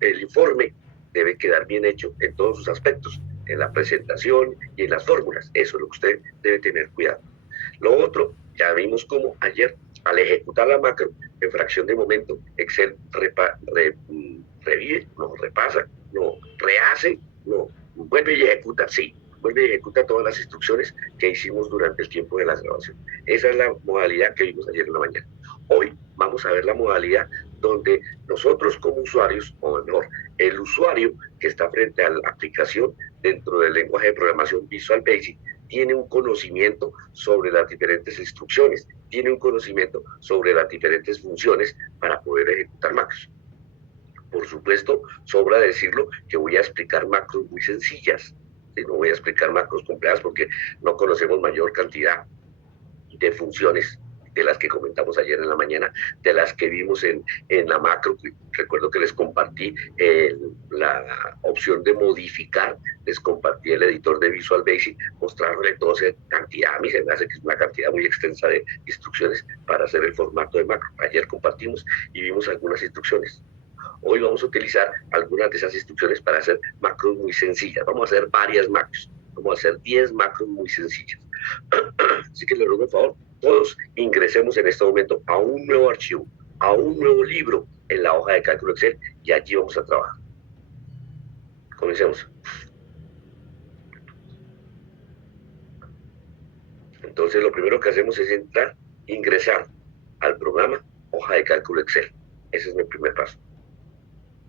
el informe debe quedar bien hecho en todos sus aspectos, en la presentación y en las fórmulas. Eso es lo que usted debe tener cuidado. Lo otro, ya vimos cómo ayer, al ejecutar la macro en fracción de momento, Excel revive, no repasa, no rehace, no vuelve y ejecuta, sí, vuelve y ejecuta todas las instrucciones que hicimos durante el tiempo de la grabación. Esa es la modalidad que vimos ayer en la mañana. Hoy vamos a ver la modalidad donde nosotros como usuarios, o mejor, el usuario que está frente a la aplicación dentro del lenguaje de programación Visual Basic, tiene un conocimiento sobre las diferentes instrucciones, tiene un conocimiento sobre las diferentes funciones para poder ejecutar macros. Por supuesto, sobra decirlo que voy a explicar macros muy sencillas, y no voy a explicar macros complejas porque no conocemos mayor cantidad de funciones de las que comentamos ayer en la mañana, de las que vimos en la macro. Recuerdo que les compartí la opción de modificar, les compartí el editor de Visual Basic, mostrarle toda esa cantidad. A mí se me hace que es una cantidad muy extensa de instrucciones para hacer el formato de macro. Ayer compartimos y vimos algunas instrucciones. Hoy vamos a utilizar algunas de esas instrucciones para hacer macros muy sencillas. Vamos a hacer varias macros. Vamos a hacer 10 macros muy sencillas. Así que les ruego, por favor, todos ingresemos en este momento a un nuevo archivo, a un nuevo libro en la hoja de cálculo Excel, y allí vamos a trabajar. Comencemos. Entonces, lo primero que hacemos es entrar, ingresar al programa hoja de cálculo Excel. Ese es mi primer paso.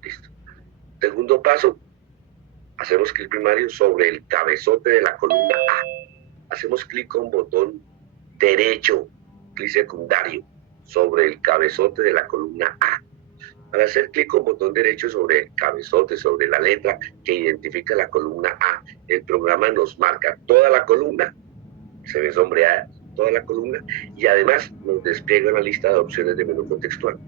Listo. Segundo paso, hacemos clic primario sobre el cabezote de la columna A. Hacemos clic con botón derecho, clic secundario, sobre el cabezote de la columna A. Al hacer clic con botón derecho sobre el cabezote, sobre la letra que identifica la columna A, el programa nos marca toda la columna, se ve sombreada toda la columna, y además nos despliega una lista de opciones de menú contextual.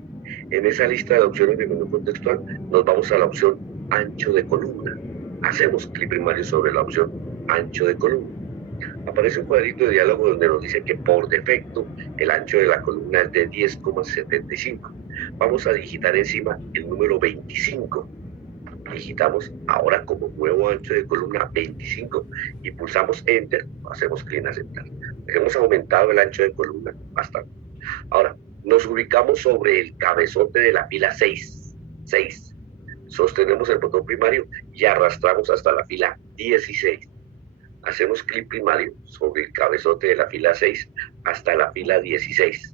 En esa lista de opciones de menú contextual nos vamos a la opción ancho de columna. Hacemos clic primario sobre la opción ancho de columna. Aparece un cuadrito de diálogo donde nos dice que por defecto el ancho de la columna es de 10,75. Vamos a digitar encima el número 25. Digitamos ahora como nuevo ancho de columna 25 y pulsamos Enter. Hacemos clic en aceptar. Hemos aumentado el ancho de columna bastante. Ahora, nos ubicamos sobre el cabezote de la fila 6. Sostenemos el botón primario y arrastramos hasta la fila 16. Hacemos clic primario sobre el cabezote de la fila 6 hasta la fila 16.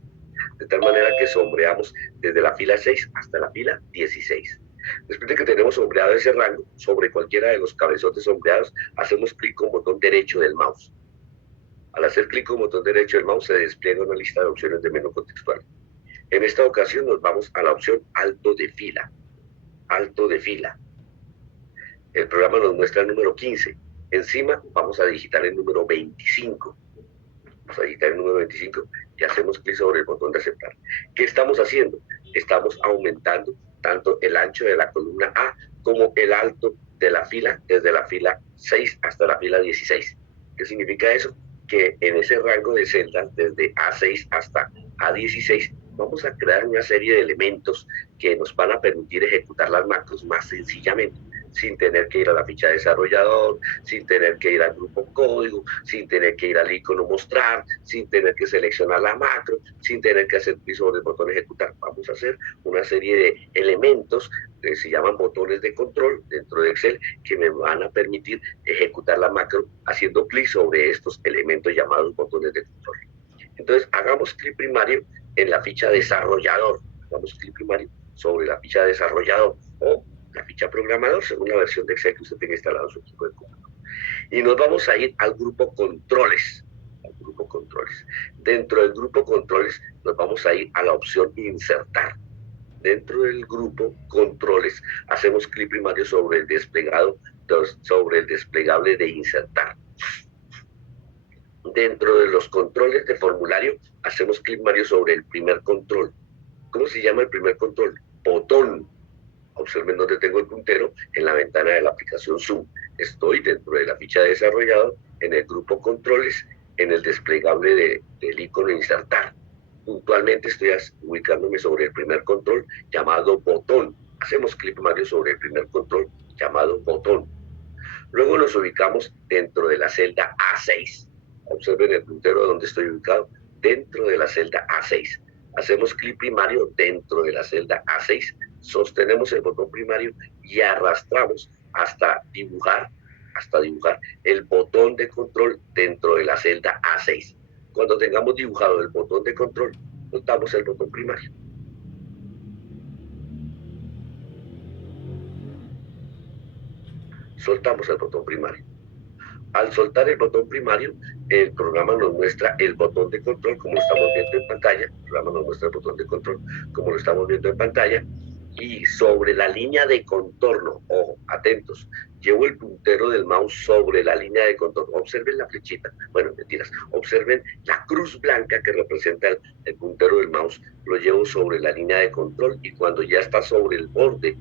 De tal manera que sombreamos desde la fila 6 hasta la fila 16. Después de que tenemos sombreado ese rango, sobre cualquiera de los cabezotes sombreados, hacemos clic con botón derecho del mouse. Al hacer clic con botón derecho del mouse se despliega una lista de opciones de menú contextual. En esta ocasión nos vamos a la opción alto de fila. Alto de fila. El programa nos muestra el número 15. Encima vamos a digitar el número 25. Vamos a digitar el número 25 y hacemos clic sobre el botón de aceptar. ¿Qué estamos haciendo? Estamos aumentando tanto el ancho de la columna A como el alto de la fila, desde la fila 6 hasta la fila 16. ¿Qué significa eso? Que en ese rango de celdas, desde A6 hasta A16, vamos a crear una serie de elementos que nos van a permitir ejecutar las macros más sencillamente, sin tener que ir a la ficha de desarrollador, sin tener que ir al grupo código, sin tener que ir al icono mostrar, sin tener que seleccionar la macro, sin tener que hacer clic sobre el botón ejecutar. Vamos a hacer una serie de elementos que se llaman botones de control dentro de Excel, que me van a permitir ejecutar la macro haciendo clic sobre estos elementos llamados botones de control. Entonces, hagamos clic primario en la ficha desarrollador. Hagamos clic primario sobre la ficha desarrollador o la ficha programador, según la versión de Excel que usted tenga instalado en su equipo de cómputo. Y nos vamos a ir al grupo controles. Al grupo controles. Dentro del grupo controles nos vamos a ir a la opción insertar. Dentro del grupo controles hacemos clic primario sobre el desplegado, sobre el desplegable de insertar. Dentro de los controles de formulario hacemos clic primario sobre el primer control. ¿Cómo se llama el primer control? Botón. Observen donde tengo el puntero en la ventana de la aplicación Zoom. Estoy dentro de la ficha de desarrollador, en el grupo controles, en el desplegable del icono insertar. Puntualmente estoy ubicándome sobre el primer control llamado botón. Hacemos clic primario sobre el primer control llamado botón. Luego nos ubicamos dentro de la celda A6. Observen el puntero donde estoy ubicado, dentro de la celda A6. Hacemos clic primario dentro de la celda A6, sostenemos el botón primario y arrastramos hasta dibujar el botón de control dentro de la celda A6. Cuando tengamos dibujado el botón de control, soltamos el botón primario. Soltamos el botón primario. Al soltar el botón primario, el programa nos muestra el botón de control como lo estamos viendo en pantalla. El programa nos muestra el botón de control como lo estamos viendo en pantalla. Y sobre la línea de contorno, ojo, atentos, llevo el puntero del mouse sobre la línea de contorno. Observen la flechita, bueno, mentiras, observen la cruz blanca que representa el puntero del mouse. Lo llevo sobre la línea de control y cuando ya está sobre el borde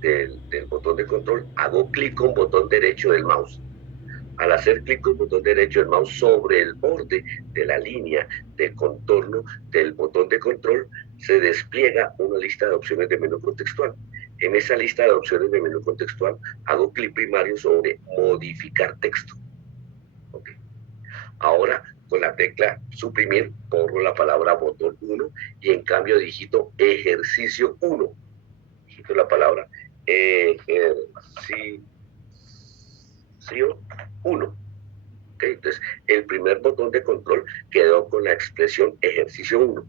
del botón de control, hago clic con botón derecho del mouse. Al hacer clic con botón derecho del mouse sobre el borde de la línea de contorno del botón de control, se despliega una lista de opciones de menú contextual. En esa lista de opciones de menú contextual, hago clic primario sobre modificar texto. Okay. Ahora, con la tecla suprimir, borro la palabra botón 1 y en cambio digito ejercicio 1. Digito la palabra ejercicio 1. Okay, entonces, el primer botón de control quedó con la expresión ejercicio 1.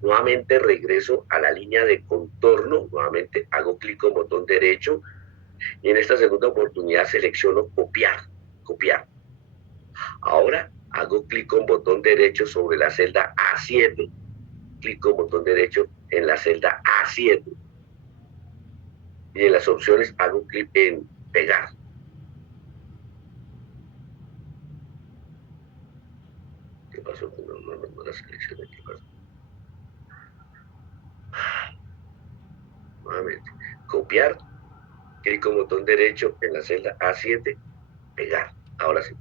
Nuevamente regreso a la línea de contorno, nuevamente hago clic con botón derecho y en esta segunda oportunidad selecciono copiar. Ahora hago clic con botón derecho sobre la celda A7. Clic con botón derecho en la celda A7. Y en las opciones hago clic en pegar. ¿Qué pasó? No la seleccioné. ¿Qué pasó? Nuevamente, copiar, clic con botón derecho en la celda A7, pegar. Ahora sí,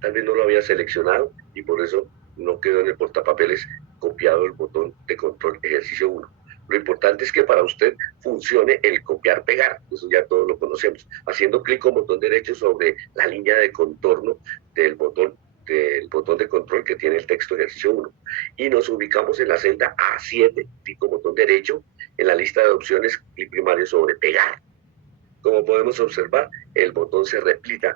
tal vez no lo había seleccionado y por eso no quedó en el portapapeles copiado el botón de control ejercicio 1. Lo importante es que para usted funcione el copiar-pegar, eso ya todos lo conocemos. Haciendo clic con botón derecho sobre la línea de contorno del botón de control que tiene el texto ejercicio 1. Y nos ubicamos en la celda A7, clic con botón derecho, en la lista de opciones, clic primario sobre pegar. Como podemos observar, el botón se repite,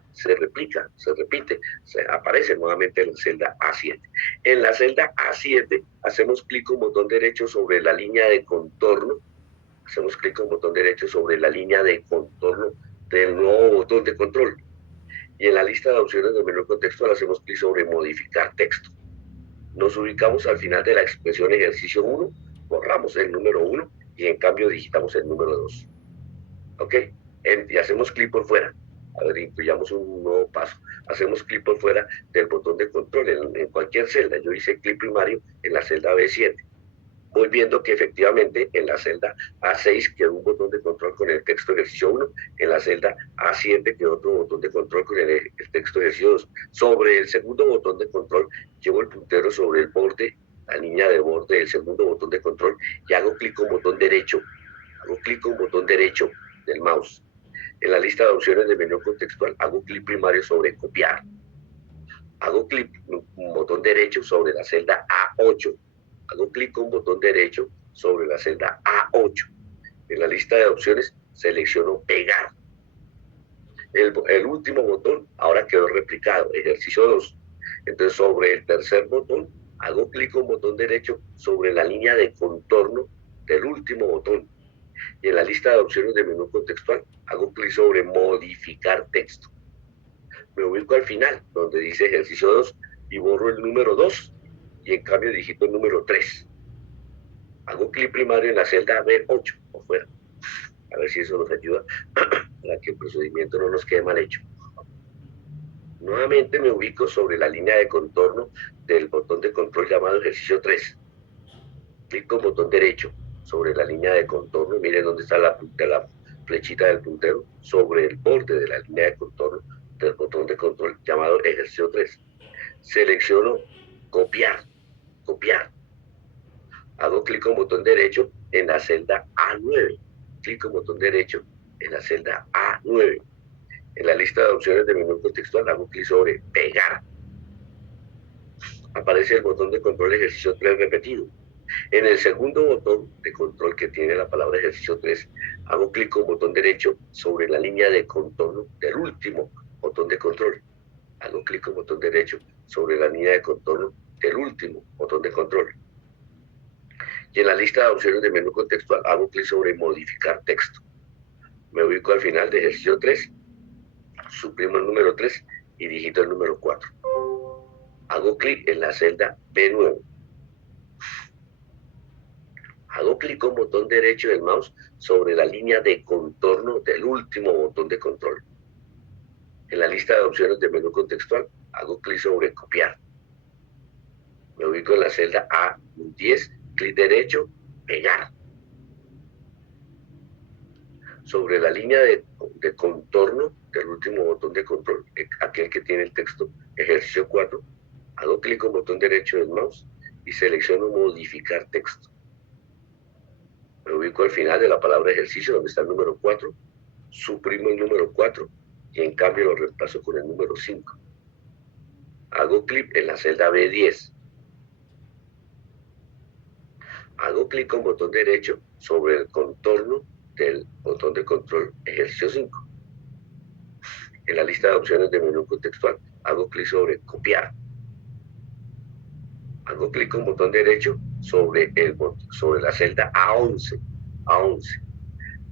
aparece nuevamente en la celda A7. En la celda A7 hacemos clic con botón derecho sobre la línea de contorno, del nuevo botón de control. Y en la lista de opciones del menú contextual hacemos clic sobre modificar texto. Nos ubicamos al final de la expresión ejercicio 1, borramos el número 1 y en cambio digitamos el número 2. ¿Ok? Y hacemos clic por fuera. A ver, incluyamos un nuevo paso. Hacemos clic por fuera del botón de control en cualquier celda. Yo hice clic primario en la celda B7. Voy viendo que efectivamente en la celda A6 quedó un botón de control con el texto ejercicio 1, en la celda A7 quedó otro botón de control con el texto ejercicio 2. Sobre el segundo botón de control llevo el puntero sobre el borde, la línea de borde del segundo botón de control y hago clic con botón derecho. Del mouse. En la lista de opciones del menú contextual hago clic primario sobre copiar. Hago clic con botón derecho sobre la celda A8. Hago clic con botón derecho sobre la celda A8. En la lista de opciones selecciono pegar. El último botón ahora quedó replicado, ejercicio 2. Entonces sobre el tercer botón hago clic con botón derecho sobre la línea de contorno del último botón. Y en la lista de opciones de menú contextual hago clic sobre modificar texto. Me ubico al final, donde dice ejercicio 2 y borro el número 2 y en cambio digito el número 3. Hago clic primario en la celda B8 o fuera. A ver si eso nos ayuda para que el procedimiento no nos quede mal hecho. Nuevamente me ubico sobre la línea de contorno del botón de control llamado ejercicio 3. Clic con botón derecho sobre la línea de contorno, miren dónde está la flechita del puntero, sobre el borde de la línea de contorno del botón de control llamado ejercicio 3. Selecciono copiar. Hago clic con botón derecho en la celda A9. Clic con botón derecho en la celda A9. En la lista de opciones de menú contextual hago clic sobre pegar. Aparece el botón de control ejercicio 3 repetido. En el segundo botón de control que tiene la palabra ejercicio 3, hago clic con botón derecho sobre la línea de contorno del último botón de control. Hago clic con botón derecho sobre la línea de contorno del último botón de control. Y en la lista de opciones de menú contextual hago clic sobre modificar texto. Me ubico al final de ejercicio 3, suprimo el número 3 y digito el número 4. Hago clic en la celda B9. Hago clic con botón derecho del mouse sobre la línea de contorno del último botón de control. En la lista de opciones de menú contextual hago clic sobre copiar. Me ubico en la celda A10, clic derecho, pegar. Sobre la línea de contorno del último botón de control, aquel que tiene el texto ejercicio 4, hago clic con botón derecho del mouse y selecciono modificar texto. Me ubico al final de la palabra ejercicio donde está el número 4, suprimo el número 4 y en cambio lo reemplazo con el número 5. Hago clic en la celda B10. Hago clic con botón derecho sobre el contorno del botón de control ejercicio 5. En la lista de opciones de menú contextual hago clic sobre copiar. Hago clic con botón derecho sobre la celda A11.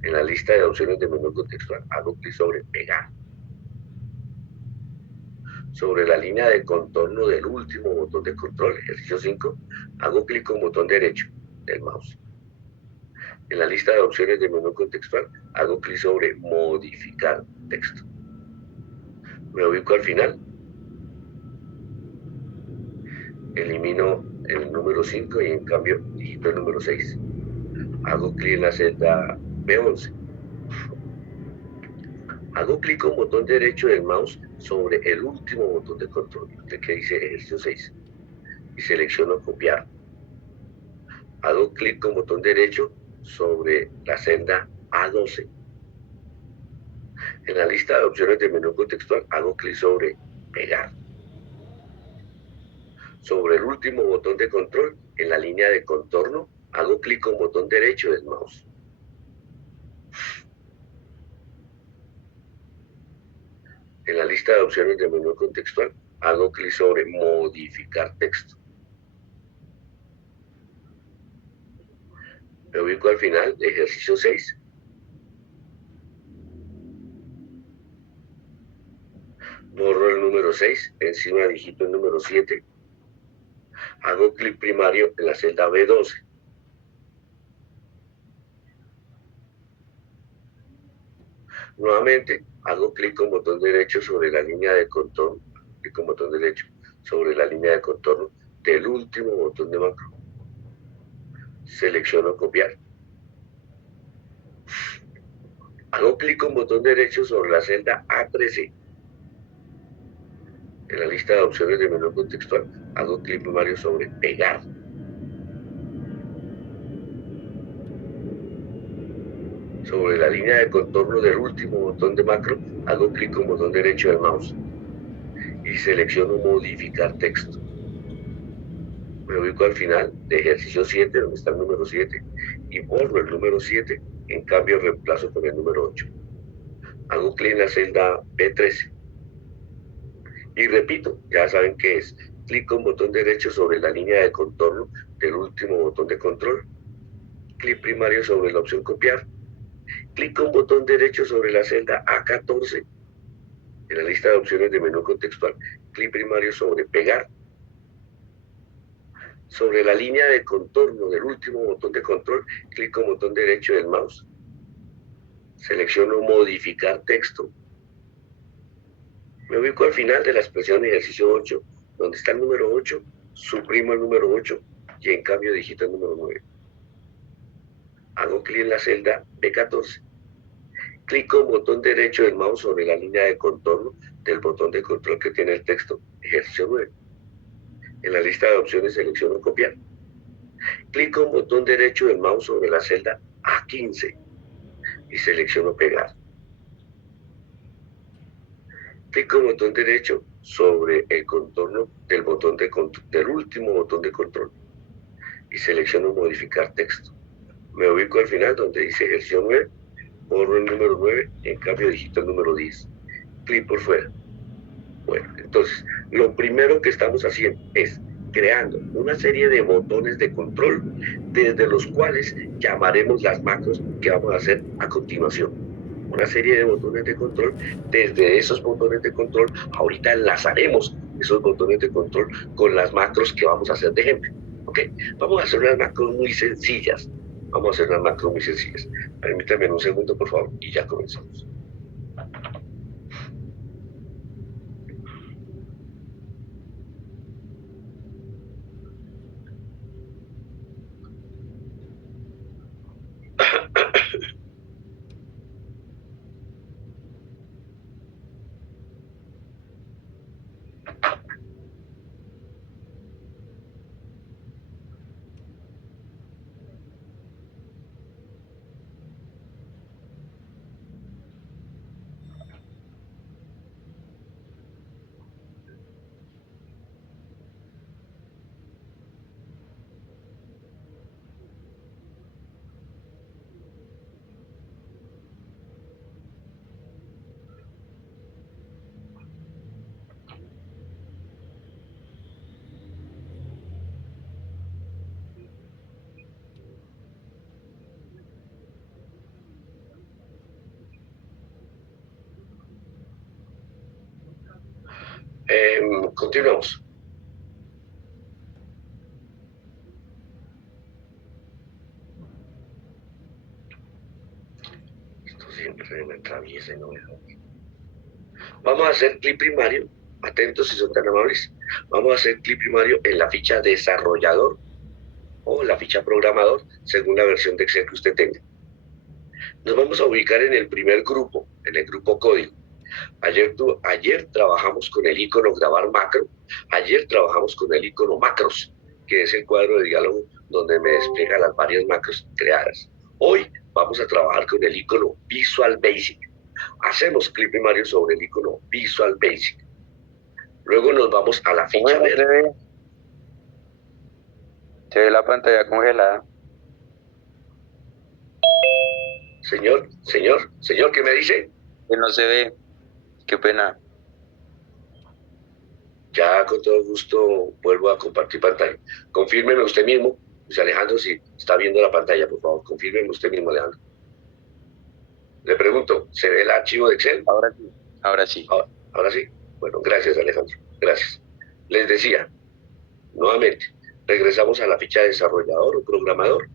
En la lista de opciones de menú contextual hago clic sobre pegar. Sobre la línea de contorno del último botón de control, ejercicio 5, hago clic con botón derecho del mouse. En la lista de opciones de menú contextual hago clic sobre modificar texto. Me ubico al final. Elimino el número 5 y en cambio digito el número 6. Hago clic en la celda B11. Hago clic con botón derecho del mouse sobre el último botón de control, el que dice ejercicio 6, y selecciono copiar. Hago clic con botón derecho sobre la celda A12. En la lista de opciones de menú contextual hago clic sobre pegar. Sobre el último botón de control, en la línea de contorno, hago clic con botón derecho del mouse. En la lista de opciones de menú contextual, hago clic sobre modificar texto. Me ubico al final de ejercicio 6. Borro el número 6, encima digito el número 7. Hago clic primario en la celda B12. Nuevamente, hago clic con botón derecho sobre la línea de contorno, clic con botón derecho sobre la línea de contorno del último botón de macro. Selecciono copiar. Hago clic con botón derecho sobre la celda A13. En la lista de opciones de menú contextual, hago clic primario sobre pegar. Sobre la línea de contorno del último botón de macro, hago clic con botón derecho del mouse y selecciono modificar texto. Me ubico al final de ejercicio 7, donde está el número 7, y borro el número 7, en cambio reemplazo con el número 8. Hago clic en la celda B13. Y repito, ya saben qué es. Clic con botón derecho sobre la línea de contorno del último botón de control. Clic primario sobre la opción copiar. Clic con botón derecho sobre la celda A14. En la lista de opciones de menú contextual, clic primario sobre pegar. Sobre la línea de contorno del último botón de control, clic con botón derecho del mouse. Selecciono modificar texto. Me ubico al final de la expresión ejercicio 8, donde está el número 8, suprimo el número 8 y en cambio digito el número 9. Hago clic en la celda B14. Clic con botón derecho del mouse sobre la línea de contorno del botón de control que tiene el texto ejercicio 9. En la lista de opciones selecciono copiar. Clic con botón derecho del mouse sobre la celda A15 y selecciono pegar. Clic con botón derecho sobre el contorno del botón del último botón de control y selecciono modificar texto. Me ubico al final donde dice ejercicio 9, borro el número 9 y en cambio digito el número 10. Clic por fuera. Bueno, entonces, lo primero que estamos haciendo es creando una serie de botones de control desde los cuales llamaremos las macros que vamos a hacer a continuación. Una serie de botones de control, desde esos botones de control, ahorita enlazaremos esos botones de control con las macros que vamos a hacer de ejemplo. ¿Ok? Vamos a hacer unas macros muy sencillas. Permítanme un segundo, por favor, y ya comenzamos. Continuamos. Esto siempre me atraviesa y no me deja. Vamos a hacer clic primario, atentos si son tan amables. Vamos a hacer clic primario en la ficha desarrollador o la ficha programador, según la versión de Excel que usted tenga. Nos vamos a ubicar en el primer grupo, en el grupo código. Ayer trabajamos con el icono grabar macro, ayer trabajamos con el icono macros, que es el cuadro de diálogo donde me despliega las varias macros creadas. Hoy vamos a trabajar con el icono Visual Basic. Hacemos clic primario sobre el icono Visual Basic. Luego nos vamos a la ficha verde. Se ve la pantalla congelada. Señor, ¿qué me dice? Que no se ve. Qué pena. Ya con todo gusto vuelvo a compartir pantalla. Confírmeme usted mismo, Luis Alejandro, si está viendo la pantalla, por favor. Confírmeme usted mismo, Alejandro. Le pregunto, ¿se ve el archivo de Excel? Ahora sí. Ahora sí. Ahora sí. Bueno, gracias, Alejandro. Gracias. Les decía, nuevamente, regresamos a la ficha de desarrollador o programador.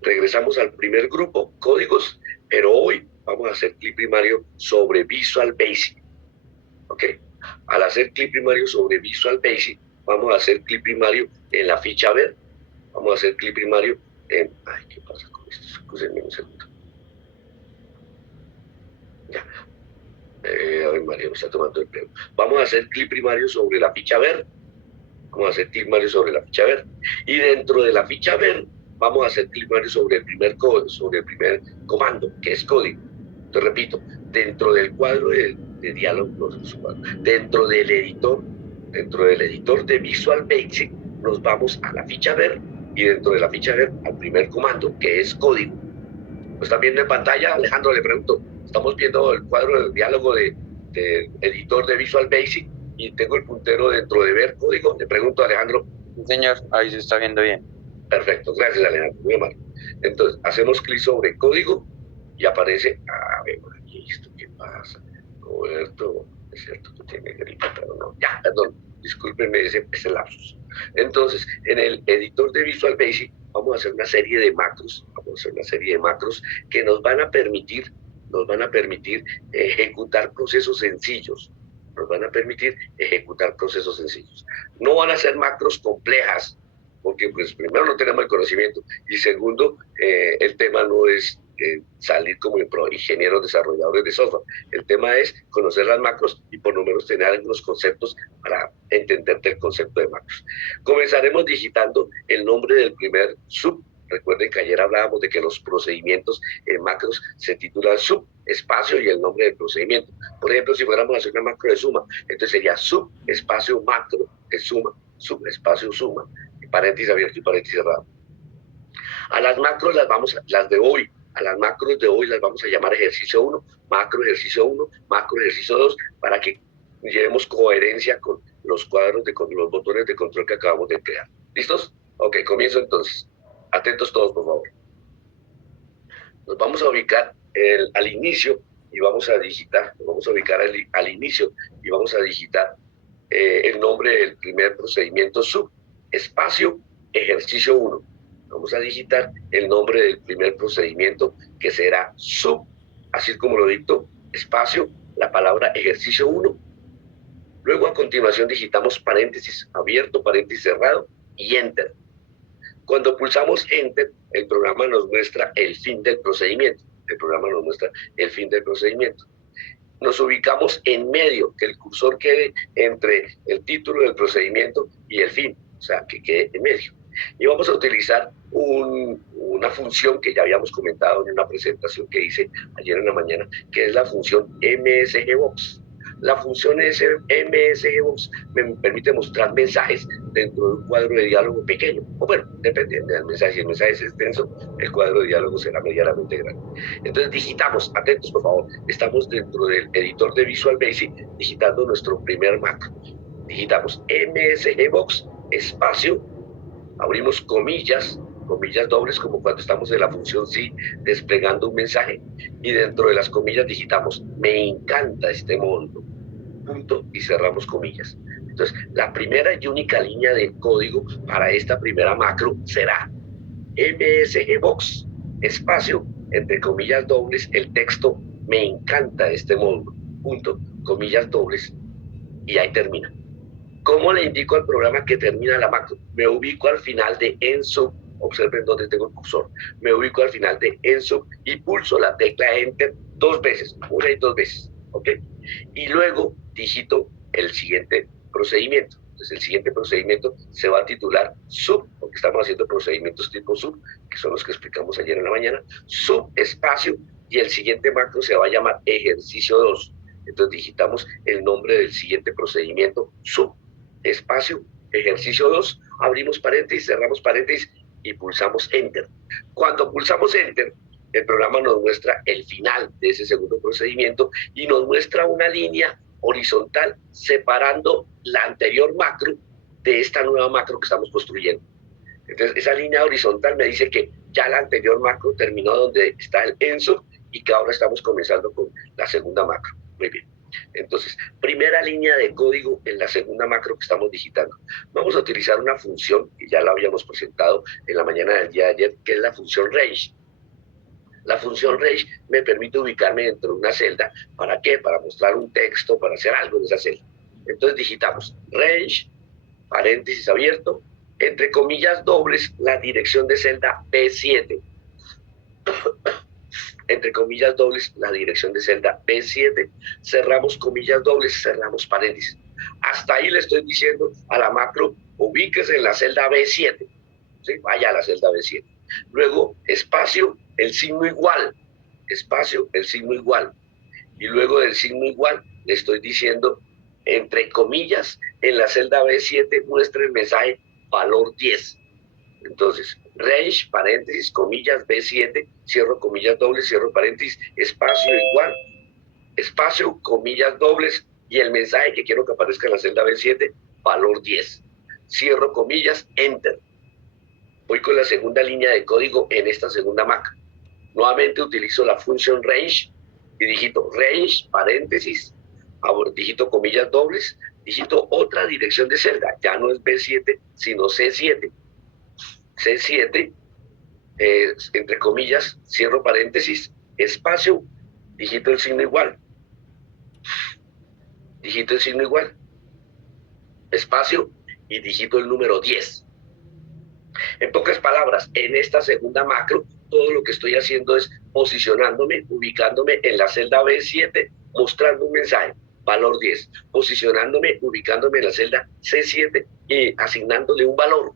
Regresamos al primer grupo, códigos, pero hoy vamos a hacer clic primario sobre Visual Basic. ¿Ok? Al hacer clic primario sobre Visual Basic, vamos a hacer clic primario en la ficha verde. Vamos a hacer clic primario en... Ay, ¿qué pasa con esto? Excúsenme un segundo. Ya. Ay, María, me está tomando el pelo. Vamos a hacer clic primario sobre la ficha verde. Vamos a hacer clic primario sobre la ficha verde. Y dentro de la ficha verde, vamos a hacer clic primario sobre el primer comando, que es código. Te repito, dentro del cuadro de diálogo, dentro del editor de Visual Basic, nos vamos a la ficha verde y dentro de la ficha verde al primer comando, que es código. ¿Lo están viendo en pantalla? Alejandro, le pregunto. Estamos viendo el cuadro de diálogo de editor de Visual Basic y tengo el puntero dentro de ver código. Le pregunto a Alejandro. Sí, señor, ahí se está viendo bien. Perfecto, gracias, Alejandro, muy amable. Entonces, hacemos clic sobre código y aparece, a ver, ¿esto qué pasa? Roberto, es cierto que tiene gripe, pero no, ya, perdón, discúlpenme ese lapsus. Entonces, en el editor de Visual Basic vamos a hacer una serie de macros, que nos van a permitir ejecutar procesos sencillos. No van a ser macros complejas, porque pues primero no tenemos el conocimiento y segundo, el tema no es salir como ingenieros desarrolladores de software. El tema es conocer las macros y por lo menos tener algunos conceptos para entenderte el concepto de macros. Comenzaremos digitando el nombre del primer sub. Recuerden que ayer hablábamos de que los procedimientos en macros se titulan sub, espacio y el nombre del procedimiento. Por ejemplo, si fuéramos a hacer una macro de suma, entonces sería sub, espacio, macro, de suma, sub, espacio, suma, paréntesis abierto y paréntesis cerrado. A las macros las de hoy, a las macros de hoy las vamos a llamar ejercicio 1, macro ejercicio 1, macro ejercicio 2, para que llevemos coherencia con los cuadros, con los botones de control que acabamos de crear. ¿Listos? Ok, comienzo entonces. Atentos todos, por favor. Nos vamos a ubicar al inicio y vamos a digitar, nos vamos a ubicar al inicio y vamos a digitar el nombre del primer procedimiento sub, espacio, ejercicio 1. Vamos a digitar el nombre del primer procedimiento que será sub, así como lo dicto, espacio, la palabra ejercicio 1. Luego a continuación digitamos paréntesis abierto, paréntesis cerrado y enter. Cuando pulsamos enter, el programa nos muestra el fin del procedimiento. El programa nos muestra el fin del procedimiento. Nos ubicamos en medio, que el cursor quede entre el título del procedimiento y el fin, o sea, que quede en medio. Y vamos a utilizar una función que ya habíamos comentado en una presentación que hice ayer en la mañana, que es la función MSGBox. La función MSGBox me permite mostrar mensajes dentro de un cuadro de diálogo pequeño. O bueno, dependiendo del mensaje. Si el mensaje es extenso, el cuadro de diálogo será medianamente grande. Entonces digitamos, atentos por favor, estamos dentro del editor de Visual Basic digitando nuestro primer macro. Digitamos MSGBox, espacio, abrimos comillas dobles como cuando estamos en la función sí desplegando un mensaje y dentro de las comillas digitamos me encanta este módulo, punto y cerramos comillas. Entonces la primera y única línea de código para esta primera macro será MSGBox, espacio, entre comillas dobles, el texto me encanta este módulo, punto, comillas dobles y ahí termina. ¿Cómo le indico al programa que termina la macro? Me ubico al final de ensub, observen dónde tengo el cursor, me ubico al final de ensub y pulso la tecla enter 2 veces, una y 2 veces, ¿ok? Y luego digito el siguiente procedimiento. Entonces el siguiente procedimiento se va a titular sub, porque estamos haciendo procedimientos tipo sub, que son los que explicamos ayer en la mañana, sub, espacio, y el siguiente macro se va a llamar ejercicio 2. Entonces digitamos el nombre del siguiente procedimiento, sub, espacio, ejercicio 2, abrimos paréntesis, cerramos paréntesis y pulsamos enter. Cuando pulsamos enter, el programa nos muestra el final de ese segundo procedimiento y nos muestra una línea horizontal separando la anterior macro de esta nueva macro que estamos construyendo. Entonces esa línea horizontal me dice que ya la anterior macro terminó donde está el ensub y que ahora estamos comenzando con la segunda macro. Muy bien. Entonces, primera línea de código en la segunda macro que estamos digitando. Vamos a utilizar una función que ya la habíamos presentado en la mañana del día de ayer, que es la función range. La función range me permite ubicarme dentro de una celda. ¿Para qué? Para mostrar un texto, para hacer algo en esa celda. Entonces digitamos range, paréntesis abierto, entre comillas dobles, la dirección de celda B7. Entre comillas dobles, la dirección de celda B7, cerramos comillas dobles, cerramos paréntesis. Hasta ahí le estoy diciendo a la macro, ubíquese en la celda B7, ¿sí? Vaya a la celda B7. Luego, espacio, el signo igual, espacio, el signo igual. Y luego del signo igual, le estoy diciendo, entre comillas, en la celda B7, muestre el mensaje valor 10. Entonces, range, paréntesis, comillas, B7, cierro comillas dobles, cierro paréntesis, espacio igual, espacio, comillas dobles, y el mensaje que quiero que aparezca en la celda B7, valor 10. Cierro comillas, enter. Voy con la segunda línea de código en esta segunda macro. Nuevamente utilizo la función range y digito range, paréntesis, digito comillas dobles, digito otra dirección de celda, ya no es B7, sino C7. C7, entre comillas, cierro paréntesis, espacio, digito el signo igual. Digito el signo igual. Espacio y digito el número 10. En pocas palabras, en esta segunda macro todo lo que estoy haciendo es posicionándome, ubicándome en la celda B7, mostrando un mensaje, valor 10, posicionándome, ubicándome en la celda C7 y asignándole un valor,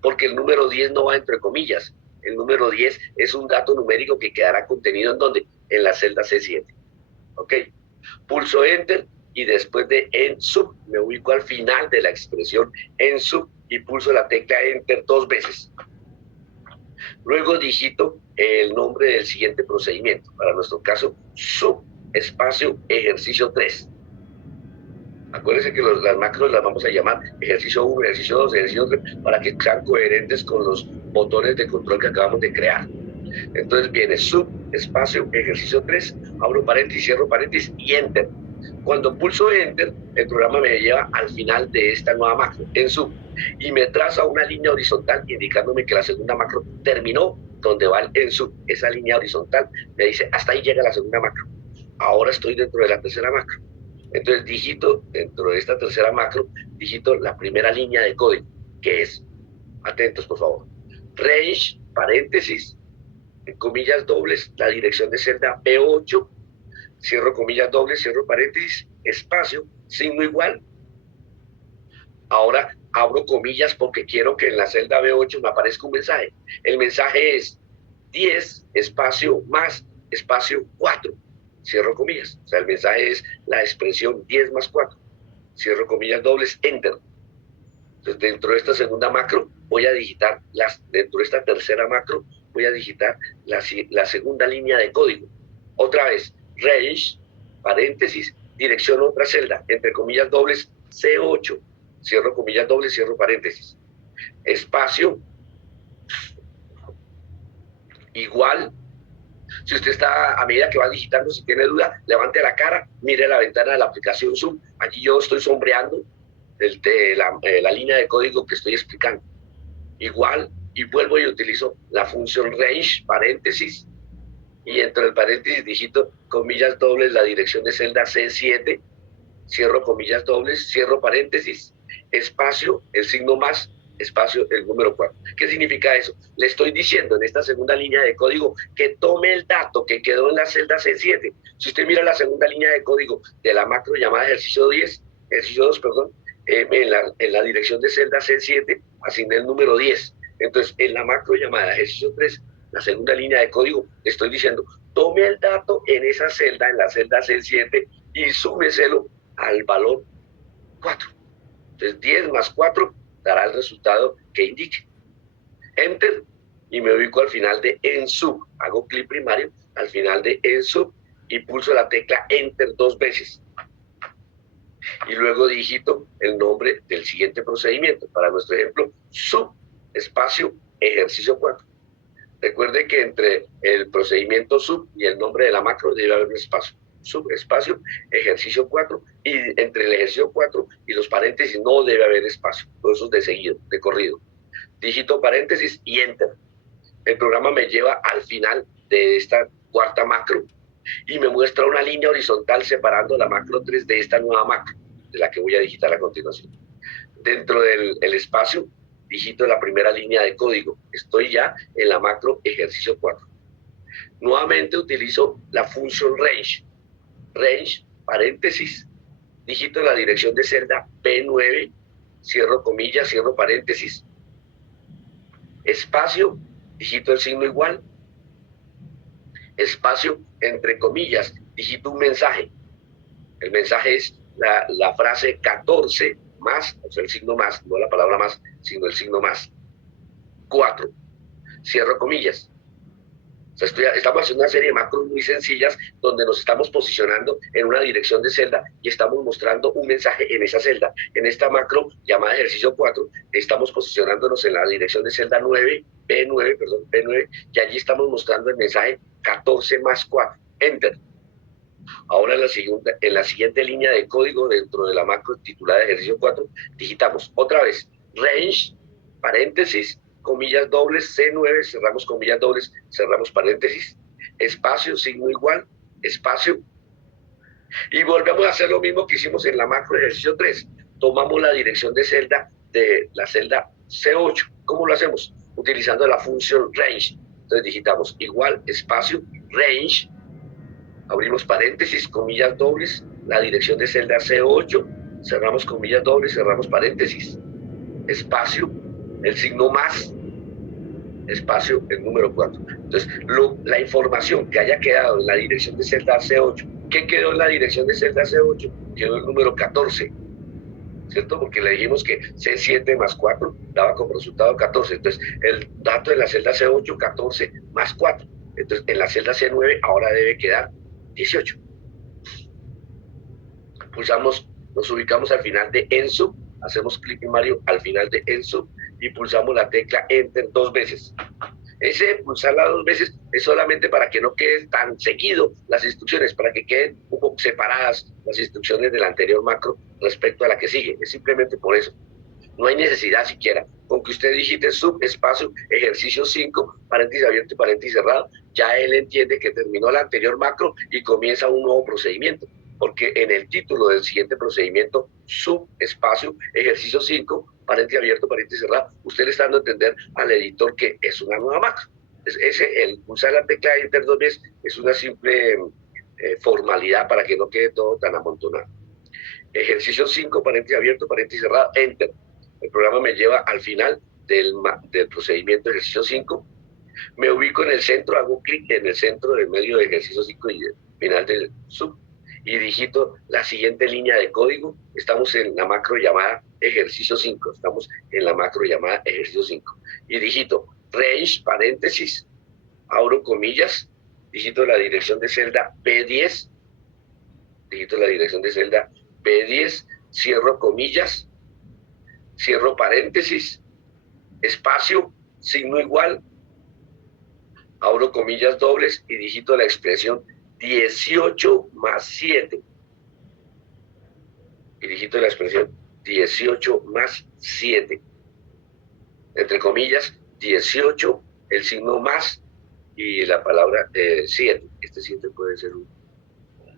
porque el número 10 no va entre comillas. El número 10 es un dato numérico que quedará contenido ¿en dónde? En la celda C7. ¿Ok? Pulso Enter y después de en sub me ubico al final de la expresión en sub y pulso la tecla Enter 2 veces. Luego digito el nombre del siguiente procedimiento. Para nuestro caso, sub espacio ejercicio 3. Acuérdense que las macros las vamos a llamar ejercicio 1, ejercicio 2, ejercicio 3, para que sean coherentes con los botones de control que acabamos de crear. Entonces viene sub, espacio, ejercicio 3, abro paréntesis, cierro paréntesis y enter. Cuando pulso enter, el programa me lleva al final de esta nueva macro, en sub, y me traza una línea horizontal indicándome que la segunda macro terminó donde va el en sub. Esa línea horizontal me dice, hasta ahí llega la segunda macro. Ahora estoy dentro de la tercera macro. Entonces digito, dentro de esta tercera macro, digito la primera línea de código, que es, atentos por favor, range, paréntesis, en comillas dobles, la dirección de celda B8, cierro comillas dobles, cierro paréntesis, espacio, signo igual. Ahora abro comillas porque quiero que en la celda B8 me aparezca un mensaje. El mensaje es 10, espacio, más, espacio, 4. Cierro comillas. O sea, el mensaje es la expresión 10 más 4. Cierro comillas dobles, enter. Entonces, dentro de esta segunda macro, voy a digitar, dentro de esta tercera macro, voy a digitar la segunda línea de código. Otra vez, range, paréntesis, dirección a otra celda, entre comillas dobles, C8. Cierro comillas dobles, cierro paréntesis. Espacio, igual. Si usted está, a medida que va digitando, si tiene duda, levante la cara, mire la ventana de la aplicación Zoom. Allí yo estoy sombreando la línea de código que estoy explicando. Igual, y vuelvo y utilizo la función range, paréntesis, y dentro del paréntesis digito comillas dobles la dirección de celda C7, cierro comillas dobles, cierro paréntesis, espacio, el signo más, espacio, el número 4. ¿Qué significa eso? Le estoy diciendo en esta segunda línea de código que tome el dato que quedó en la celda C7. Si usted mira la segunda línea de código de la macro llamada ejercicio 2, en la dirección de celda C7 asigné el número 10. Entonces, en la macro llamada ejercicio 3, la segunda línea de código, le estoy diciendo, tome el dato en esa celda, en la celda C7, y súmeselo al valor 4. Entonces, 10 más 4 dará el resultado que indique. Enter, y me ubico al final de en sub. Hago clic primario al final de en sub y pulso la tecla Enter 2 veces. Y luego digito el nombre del siguiente procedimiento. Para nuestro ejemplo, sub, espacio, ejercicio 4. Recuerde que entre el procedimiento sub y el nombre de la macro debe haber un espacio. Sub, espacio, ejercicio 4, y entre el ejercicio 4 y los paréntesis no debe haber espacio. Todo eso es de seguido, de corrido. Digito paréntesis y enter. El programa me lleva al final de esta cuarta macro y me muestra una línea horizontal separando la macro 3 de esta nueva macro, de la que voy a digitar a continuación. Dentro del espacio, digito la primera línea de código. Estoy ya en la macro ejercicio 4. Nuevamente utilizo la función range. Range, paréntesis, digito la dirección de celda P9, cierro comillas, cierro paréntesis, espacio, digito el signo igual, espacio, entre comillas, digito un mensaje. El mensaje es la frase 14 más, o sea, el signo más, no la palabra más, sino el signo más, 4, cierro comillas. O sea, estamos haciendo una serie de macros muy sencillas donde nos estamos posicionando en una dirección de celda y estamos mostrando un mensaje en esa celda. En esta macro llamada ejercicio 4, estamos posicionándonos en la dirección de celda P9, y allí estamos mostrando el mensaje 14 más 4. Enter. Ahora en la siguiente línea de código dentro de la macro titulada ejercicio 4, digitamos otra vez range, paréntesis, comillas dobles, C9, cerramos comillas dobles, cerramos paréntesis, espacio, signo igual, espacio, y volvemos a hacer lo mismo que hicimos en la macro ejercicio 3. Tomamos la dirección de celda C8. ¿Cómo lo hacemos? Utilizando la función range. Entonces digitamos igual, espacio, range, abrimos paréntesis, comillas dobles, la dirección de celda C8, cerramos comillas dobles, cerramos paréntesis, espacio, el signo más, espacio, el número 4. Entonces, la información que haya quedado en la dirección de celda C8, ¿qué quedó en la dirección de celda C8? Quedó el número 14, ¿cierto? Porque le dijimos que C7 más 4 daba como resultado 14. Entonces, el dato en la celda C8, 14 más 4. Entonces, en la celda C9 ahora debe quedar 18. Pulsamos, nos ubicamos al final de ENSUB, hacemos clic en Mario al final de ENSUB y pulsamos la tecla Enter 2 veces. Ese pulsarla 2 veces es solamente para que no queden tan seguido las instrucciones, para que queden un poco separadas las instrucciones del anterior macro respecto a la que sigue. Es simplemente por eso. No hay necesidad siquiera. Con que usted digite subespacio, ejercicio 5, paréntesis abierto y paréntesis cerrado, ya él entiende que terminó el anterior macro y comienza un nuevo procedimiento. Porque en el título del siguiente procedimiento, subespacio, ejercicio 5, paréntesis abierto, paréntesis cerrado, usted le está dando a entender al editor que es una nueva macro. El pulsar la tecla Enter 2 veces es una simple formalidad para que no quede todo tan amontonado. Ejercicio 5, paréntesis abierto, paréntesis cerrado, Enter. El programa me lleva al final del procedimiento ejercicio 5. Me ubico en el centro, hago clic en el centro del medio de ejercicio 5 y el final del sub. Y digito la siguiente línea de código. Estamos en la macro llamada ejercicio 5. Estamos en la macro llamada ejercicio 5. Y digito range, paréntesis, abro comillas, digito la dirección de celda B10, digito la dirección de celda B10, cierro comillas, cierro paréntesis, espacio, signo igual, abro comillas dobles y digito la expresión 18 más 7. Y digito la expresión 18 más 7. Entre comillas, 18, el signo más y la palabra 7. Este 7 puede ser un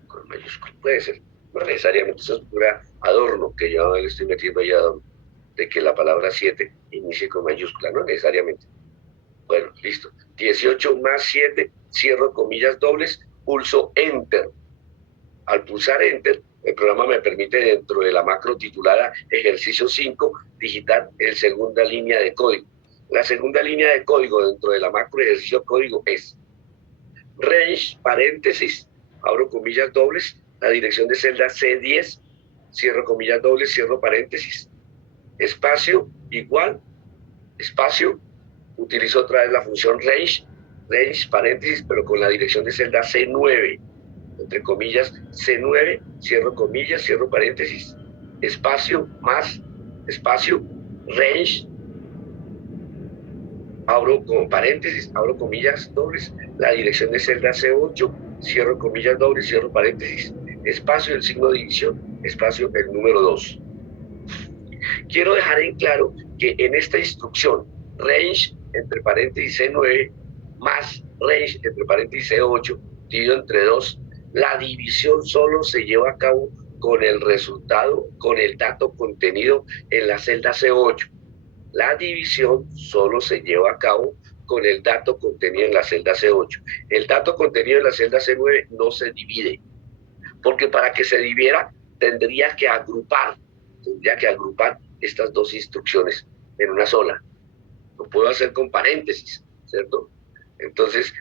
con mayúscula, puede ser. No necesariamente, eso es pura adorno que yo le estoy metiendo ahí adorno, de que la palabra 7 inicie con mayúscula, no necesariamente. Bueno, listo. 18 más 7, cierro comillas dobles, pulso Enter. Al pulsar Enter, el programa me permite dentro de la macro titulada ejercicio 5, digitar la segunda línea de código. La segunda línea de código dentro de la macro ejercicio código es range, paréntesis, abro comillas dobles, la dirección de celda C10, cierro comillas dobles, cierro paréntesis, espacio, igual, espacio, utilizo otra vez la función range, paréntesis, pero con la dirección de celda C9, entre comillas, C9, cierro comillas, cierro paréntesis, espacio, más, espacio, range, abro con paréntesis, abro comillas dobles, la dirección de celda C8, cierro comillas dobles, cierro paréntesis, espacio, el signo de división, espacio, el número 2. Quiero dejar en claro que en esta instrucción, range, entre paréntesis C9, más range, entre paréntesis C8, dividido entre 2, la división solo se lleva a cabo con el resultado, con el dato contenido en la celda C8. La división solo se lleva a cabo con el dato contenido en la celda C8. El dato contenido en la celda C9 no se divide, porque para que se dividiera tendría que agrupar estas dos instrucciones en una sola. Lo puedo hacer con paréntesis, ¿cierto? Entonces,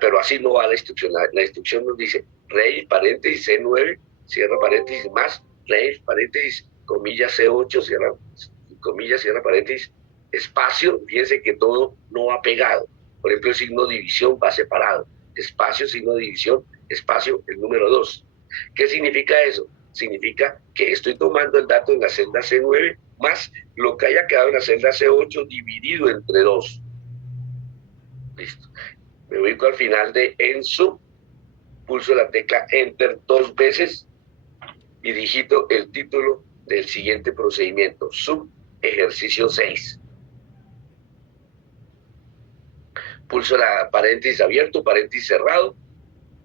pero así no va la instrucción. La instrucción nos dice range, paréntesis, C9, cierra paréntesis, más, range, paréntesis, comillas, C8, cierra, comillas, cierra paréntesis, espacio, fíjense que todo no va pegado. Por ejemplo, el signo de división va separado. Espacio, signo de división, espacio, el número 2. ¿Qué significa eso? Significa que estoy tomando el dato en la celda C9 más lo que haya quedado en la celda C8 dividido entre 2. Listo. Me ubico al final de ENSUB, pulso la tecla Enter 2 veces y digito el título del siguiente procedimiento, sub ejercicio 6. Pulso la paréntesis abierto, paréntesis cerrado,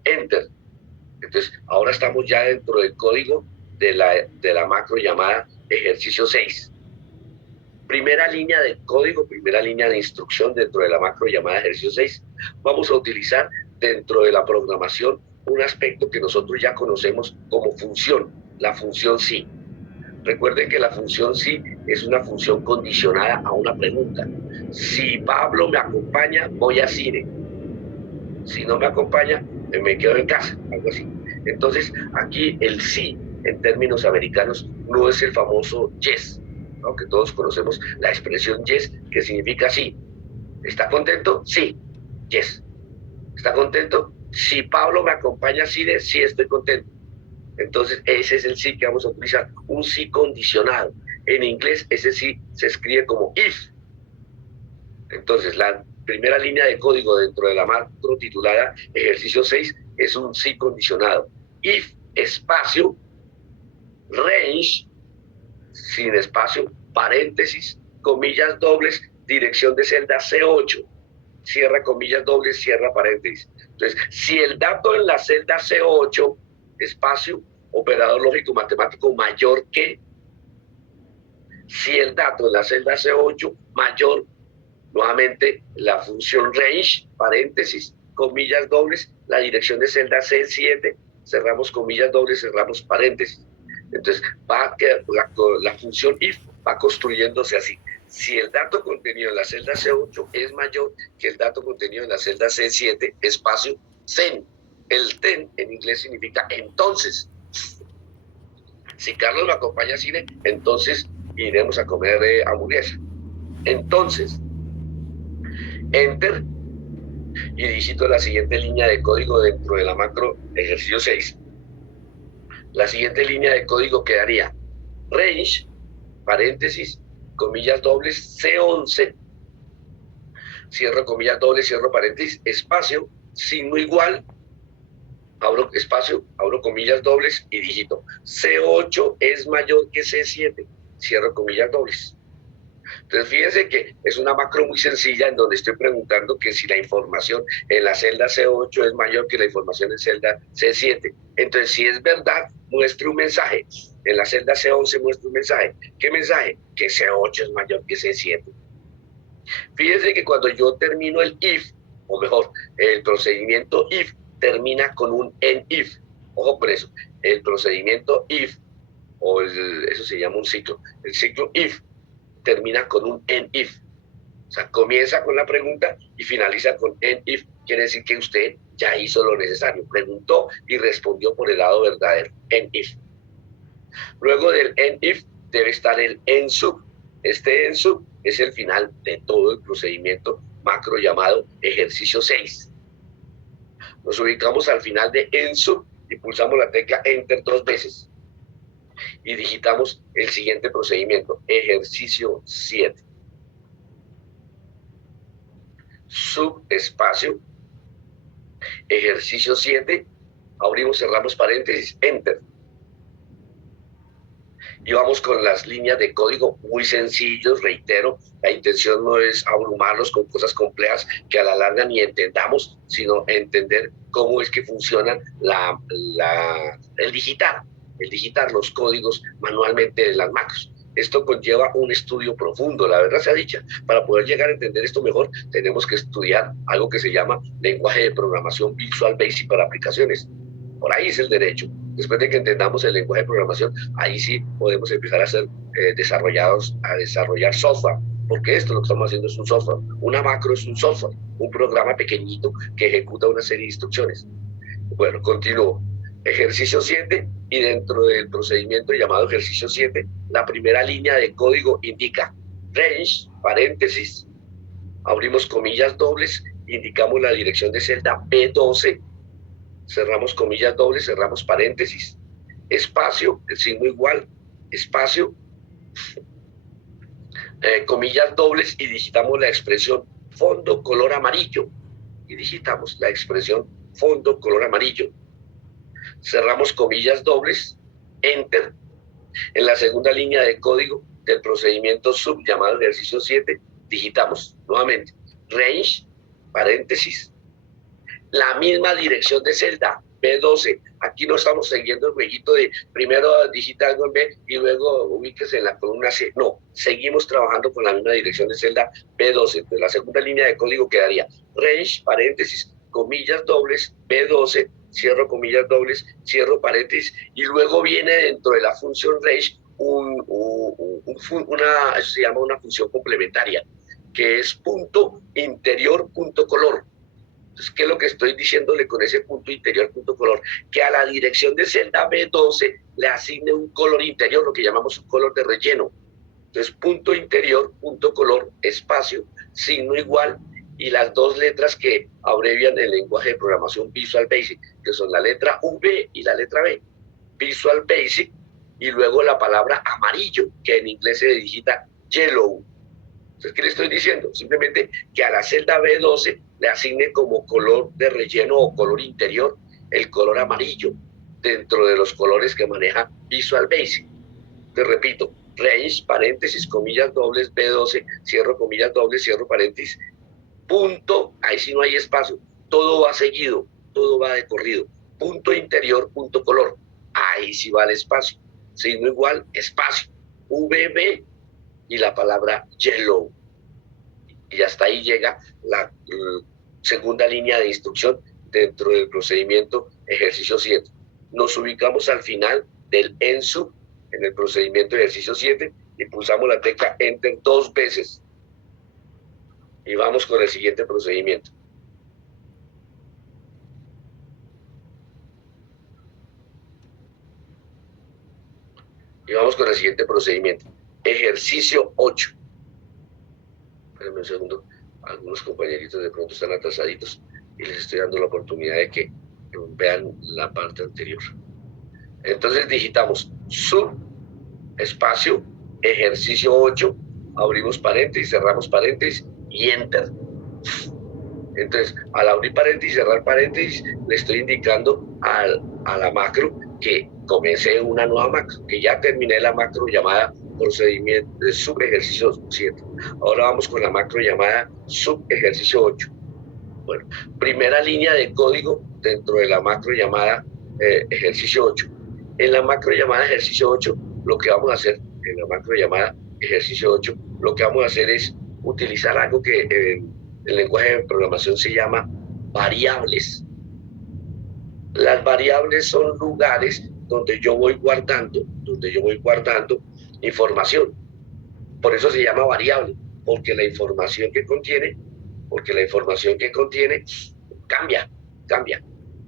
Enter. Entonces, ahora estamos ya dentro del código de la macro llamada ejercicio 6. Primera línea de código, primera línea de instrucción dentro de la macro llamada ejercicio 6. Vamos a utilizar dentro de la programación un aspecto que nosotros ya conocemos como función, la función sí. Recuerden que la función sí es una función condicionada a una pregunta. Si Pablo me acompaña, voy a cine. Si no me acompaña, me quedo en casa, algo así. Entonces, aquí el sí, en términos americanos, no es el famoso yes, ¿no? Que todos conocemos la expresión yes, que significa sí. ¿Está contento? Sí. Yes. ¿Está contento? Si Pablo me acompaña a cine, sí estoy contento. Entonces, ese es el sí que vamos a utilizar, un sí condicionado. En inglés, ese sí se escribe como if. Entonces, la primera línea de código dentro de la macro titulada ejercicio 6 es un sí condicionado. If, espacio, range, sin espacio, paréntesis, comillas dobles, dirección de celda C8, cierra comillas dobles, cierra paréntesis. Entonces, si el dato en la celda C8, espacio, operador lógico matemático mayor que, si el dato en la celda C8 mayor, nuevamente la función range, paréntesis, comillas dobles, la dirección de celda C7, cerramos comillas dobles, cerramos paréntesis. Entonces, la función if va construyéndose así. Si el dato contenido en la celda C8 es mayor que el dato contenido en la celda C7, espacio, then. El then en inglés significa entonces. Si Carlos me acompaña a cine, entonces iremos a comer hamburguesa. Entonces, enter, y digito la siguiente línea de código dentro de la macro ejercicio 6. La siguiente línea de código quedaría range, paréntesis, comillas dobles, C11, cierro comillas dobles, cierro paréntesis, espacio, signo igual, abro espacio, abro comillas dobles y dígito. C8 es mayor que C7, cierro comillas dobles. Entonces, fíjense que es una macro muy sencilla en donde estoy preguntando que si la información en la celda C8 es mayor que la información en celda C7. Entonces, si es verdad, muestre un mensaje. En la celda C11 muestre un mensaje. ¿Qué mensaje? Que C8 es mayor que C7. Fíjense que cuando yo termino el if, o mejor, el procedimiento if termina con un end-if. Ojo por eso. El procedimiento if, eso se llama un ciclo. El ciclo if termina con un end-if. O sea, comienza con la pregunta y finaliza con end-if. Quiere decir que usted ya hizo lo necesario. Preguntó y respondió por el lado verdadero. End-if. Luego del end-if debe estar el end-sub. Este end-sub es el final de todo el procedimiento macro llamado ejercicio 6. Nos ubicamos al final de end-sub y pulsamos la tecla enter 2 veces. Y digitamos el siguiente procedimiento, ejercicio 7. Subespacio, ejercicio 7, abrimos, cerramos paréntesis, enter. Y vamos con las líneas de código muy sencillos, reitero, la intención no es abrumarlos con cosas complejas que a la larga ni entendamos, sino entender cómo es que funciona el digitar los códigos manualmente de las macros. Esto conlleva un estudio profundo, la verdad sea dicha. Para poder llegar a entender esto mejor, tenemos que estudiar algo que se llama lenguaje de programación Visual Basic para aplicaciones. Por ahí es el derecho. Después de que entendamos el lenguaje de programación, ahí sí podemos empezar a ser desarrollar software, porque esto lo que estamos haciendo es un software. Una macro es un software, un programa pequeñito que ejecuta una serie de instrucciones. Bueno, continúo. Ejercicio 7, y dentro del procedimiento llamado ejercicio 7, la primera línea de código indica range, paréntesis, abrimos comillas dobles, indicamos la dirección de celda B12, cerramos comillas dobles, cerramos paréntesis, espacio, el signo igual, espacio, comillas dobles y digitamos la expresión fondo color amarillo, y digitamos la expresión fondo color amarillo. Cerramos comillas dobles, enter. En la segunda línea de código del procedimiento sub llamado ejercicio 7, digitamos nuevamente range, paréntesis, la misma dirección de celda, B12. Aquí no estamos siguiendo el jueguito de primero digita algo en B y luego ubíquese en la columna C. No, seguimos trabajando con la misma dirección de celda B12. Entonces la segunda línea de código quedaría range, paréntesis, comillas dobles, B12, cierro comillas dobles, cierro paréntesis, y luego viene dentro de la función range eso se llama una función complementaria, que es punto interior punto color. Entonces, ¿qué es lo que estoy diciéndole con ese punto interior punto color? Que a la dirección de celda B12 le asigne un color interior, lo que llamamos un color de relleno. Entonces, punto interior punto color, espacio, signo igual, y las dos letras que abrevian el lenguaje de programación Visual Basic, que son la letra V y la letra B. Visual Basic, y luego la palabra amarillo, que en inglés se digita yellow. Entonces, ¿qué le estoy diciendo? Simplemente que a la celda B12 le asigne como color de relleno o color interior el color amarillo, dentro de los colores que maneja Visual Basic. Te repito, range, paréntesis, comillas dobles, B12, cierro comillas dobles, cierro paréntesis, punto, ahí sí no hay espacio, todo va seguido, todo va de corrido, punto interior, punto color, ahí sí va el espacio, signo igual, espacio, VB y la palabra yellow. Y hasta ahí llega la segunda línea de instrucción dentro del procedimiento ejercicio 7. Nos ubicamos al final del ENSUB en el procedimiento ejercicio 7 y pulsamos la tecla Enter 2 veces. Y vamos con el siguiente procedimiento. Y vamos con el siguiente procedimiento. Ejercicio 8. Espérenme un segundo. Algunos compañeritos de pronto están atrasaditos y les estoy dando la oportunidad de que vean la parte anterior. Entonces digitamos sub, espacio, ejercicio 8, abrimos paréntesis, cerramos paréntesis y enter. Entonces, al abrir paréntesis y cerrar paréntesis, le estoy indicando a la macro que comencé una nueva macro, que ya terminé la macro llamada procedimiento de sub ejercicio 7. Ahora vamos con la macro llamada sub ejercicio 8. Bueno, primera línea de código dentro de la macro llamada ejercicio 8. En la macro llamada ejercicio 8, lo que vamos a hacer, en la macro llamada ejercicio 8, lo que vamos a hacer es utilizar algo que en el lenguaje de programación se llama variables. Las variables son lugares donde yo voy guardando información. Por eso se llama variable, porque la información que contiene cambia.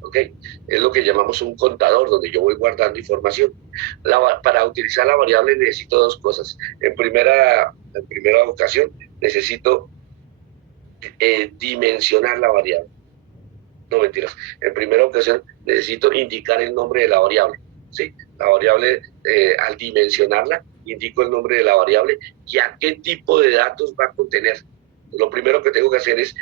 ¿Ok? Es lo que llamamos un contador, donde yo voy guardando información. Para utilizar la variable necesito dos cosas. En primera ocasión, necesito dimensionar la variable. No, mentiras. En primera ocasión, necesito indicar el nombre de la variable. ¿Sí? La variable, al dimensionarla, indico el nombre de la variable y a qué tipo de datos va a contener. Lo primero que tengo que hacer es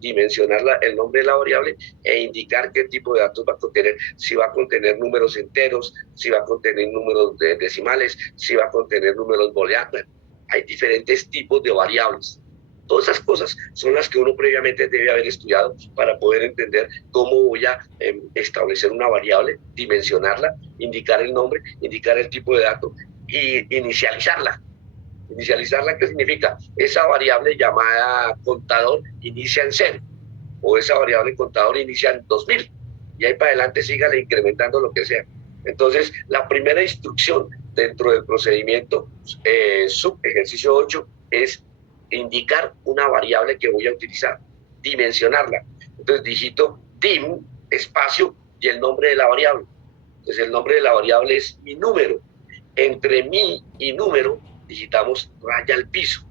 dimensionar el nombre de la variable e indicar qué tipo de datos va a contener. Si va a contener números enteros, si va a contener números decimales, si va a contener números booleanos. Hay diferentes tipos de variables. Todas esas cosas son las que uno previamente debe haber estudiado para poder entender cómo voy a establecer una variable, dimensionarla, indicar el nombre, indicar el tipo de dato y inicializarla. ¿Inicializarla qué significa? Esa variable llamada contador inicia en 0 o esa variable contador inicia en 2000 y ahí para adelante sígale incrementando lo que sea. Entonces, la primera instrucción dentro del procedimiento sub ejercicio 8 es indicar una variable que voy a utilizar, dimensionarla. Entonces digito dim, espacio y el nombre de la variable. Entonces el nombre de la variable es mi número. Entre mi y número digitamos raya al piso.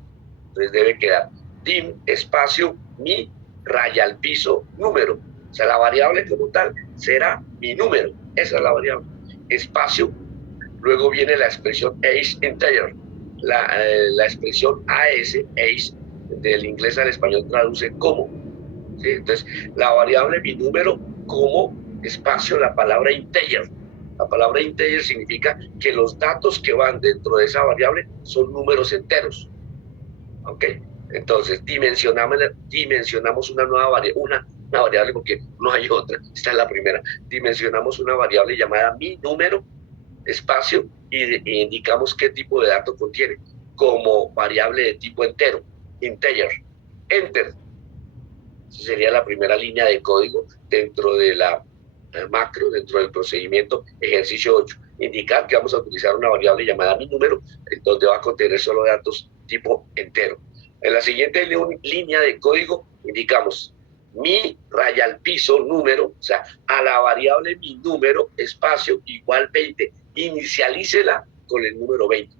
Entonces debe quedar dim, espacio, mi, raya al piso, número. O sea, la variable como tal será mi número. Esa es la variable. Espacio, luego viene la expresión age integer. La expresión AS, age, del inglés al español traduce como. ¿Sí? Entonces, la variable mi número como espacio, la palabra integer. La palabra integer significa que los datos que van dentro de esa variable son números enteros. ¿Ok? Entonces, dimensionamos una nueva variable, una variable porque no hay otra, esta es la primera. Dimensionamos una variable llamada mi número, espacio, y indicamos qué tipo de dato contiene, como variable de tipo entero, integer, enter. Esa sería la primera línea de código dentro de la macro, dentro del procedimiento ejercicio 8. Indicar que vamos a utilizar una variable llamada mi número, donde va a contener solo datos tipo entero. En la siguiente línea de código indicamos mi raya al piso número, o sea, a la variable mi número, espacio, igual 20, inicialícela con el número 20.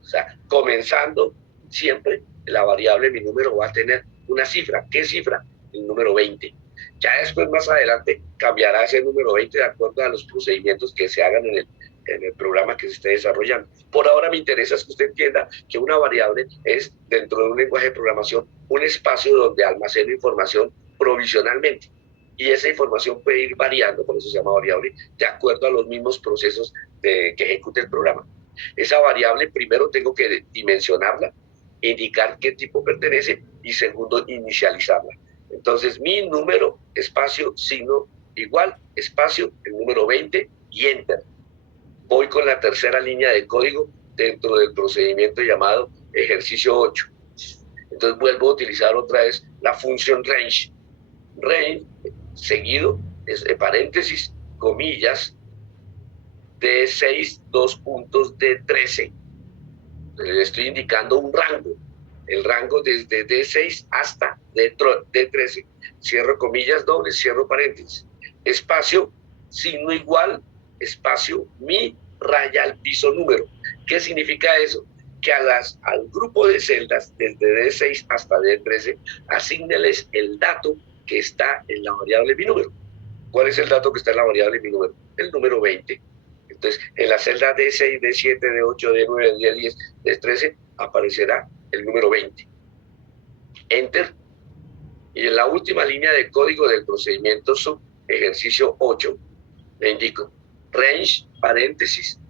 O sea, comenzando siempre, la variable mi número va a tener una cifra. ¿Qué cifra? El número 20. Ya después, más adelante, cambiará ese número 20 de acuerdo a los procedimientos que se hagan en el programa que se esté desarrollando. Por ahora me interesa es que usted entienda que una variable es, dentro de un lenguaje de programación, un espacio donde almaceno información provisionalmente. Y esa información puede ir variando, por eso se llama variable, de acuerdo a los mismos procesos que ejecute el programa. Esa variable primero tengo que dimensionarla, indicar qué tipo pertenece y segundo, inicializarla. Entonces, mi número, espacio, signo, igual, espacio, el número 20 y enter. Voy con la tercera línea de código dentro del procedimiento llamado ejercicio 8. Entonces vuelvo a utilizar otra vez la función range. Range, seguido, es paréntesis, comillas, de 6, 2 puntos de 13. Le estoy indicando un rango. El rango desde D6 hasta D13. Cierro comillas dobles, cierro paréntesis. Espacio, signo igual, espacio, mi raya al piso número. ¿Qué significa eso? Que al grupo de celdas, desde D6 hasta D13, asígneles el dato que está en la variable mi número. ¿Cuál es el dato que está en la variable mi número? El número 20. Entonces, en la celda D6, D7, D8, D9, D10, D13, aparecerá el número 20. Enter. Y en la última línea de código del procedimiento sub ejercicio 8, le indico range, paréntesis,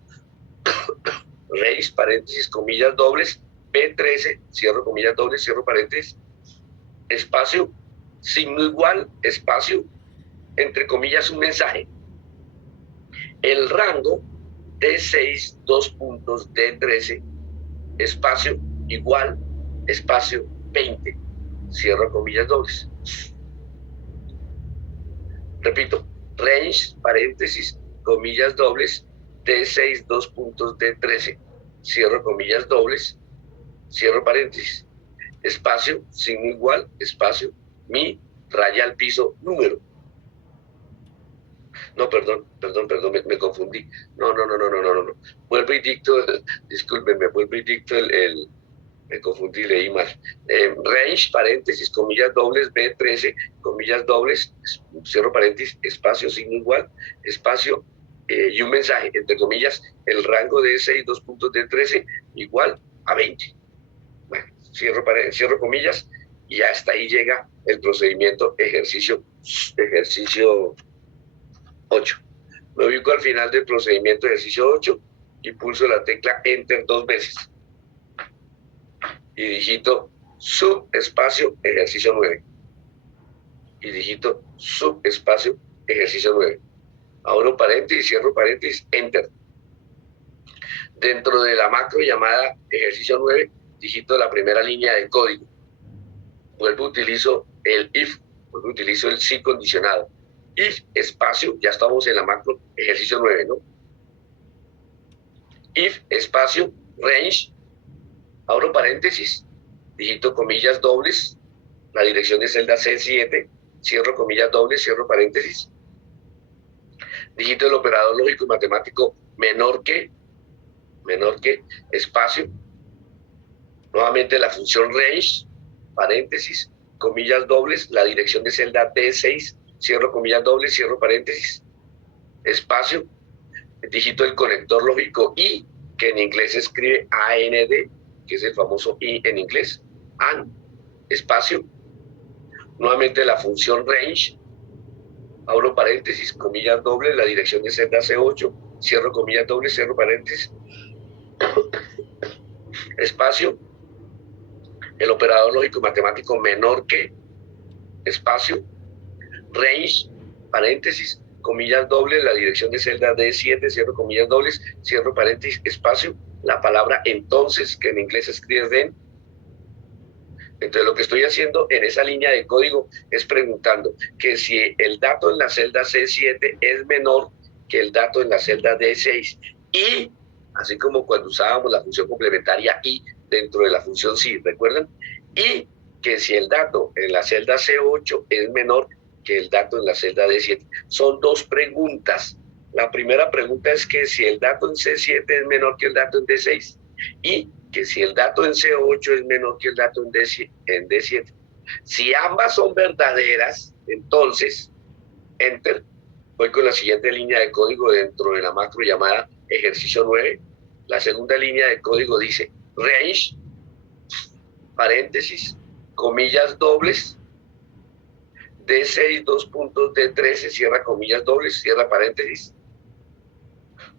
range, paréntesis, comillas dobles, B13, cierro comillas dobles, cierro paréntesis, espacio, signo igual, espacio, entre comillas, un mensaje. El rango D6, 2 puntos, D13, espacio, igual, espacio, 20. Cierro comillas dobles. Repito, range, paréntesis, comillas dobles, D6, 2 puntos, D13. Cierro comillas dobles, cierro paréntesis. Espacio, signo igual, espacio, mi, raya al piso, número. No, perdón, me confundí. No. Vuelvo y dicto, discúlpenme, vuelvo y dicto me confundí, leí mal. Range, paréntesis, comillas dobles, B13, comillas dobles, cierro paréntesis, espacio, signo igual, espacio, y un mensaje, entre comillas, el rango de 6, 2 puntos de 13, igual a 20. Bueno, cierro comillas, y hasta ahí llega el procedimiento ejercicio 8. Me ubico al final del procedimiento ejercicio 8 y pulso la tecla Enter 2 veces. Y digito subespacio ejercicio 9. Y digito subespacio ejercicio 9. Abro paréntesis, cierro paréntesis, Enter. Dentro de la macro llamada ejercicio 9, digito la primera línea de código. Vuelvo, utilizo el if, utilizo el si condicionado. If, espacio, ya estamos en la macro, ejercicio 9, ¿no? If, espacio, range, abro paréntesis, digito comillas dobles, la dirección de celda C7, cierro comillas dobles, cierro paréntesis, digito el operador lógico y matemático menor que, espacio, nuevamente la función range, paréntesis, comillas dobles, la dirección de celda D6, cierro comillas dobles, cierro paréntesis, espacio, digito el conector lógico I, que en inglés se escribe AND, que es el famoso I en inglés, AND, espacio, nuevamente la función range, abro paréntesis, comillas dobles, la dirección de celda C8, cierro comillas dobles, cierro paréntesis, espacio, el operador lógico matemático menor que, espacio, range, paréntesis, comillas dobles, la dirección de celda D7, cierro comillas dobles, cierro paréntesis, espacio, la palabra entonces, que en inglés se escribe then. Entonces lo que estoy haciendo en esa línea de código es preguntando que si el dato en la celda C7 es menor que el dato en la celda D6 y, así como cuando usábamos la función complementaria y dentro de la función si, ¿recuerdan? Y que si el dato en la celda C8 es menor que el dato en la celda D7. Son dos preguntas. La primera pregunta es que si el dato en C7 es menor que el dato en D6 y que si el dato en C8 es menor que el dato en D7. Si ambas son verdaderas, entonces, enter, voy con la siguiente línea de código dentro de la macro llamada ejercicio 9. La segunda línea de código dice range, paréntesis, comillas dobles, D6, dos puntos, D13, cierra comillas dobles, cierra paréntesis,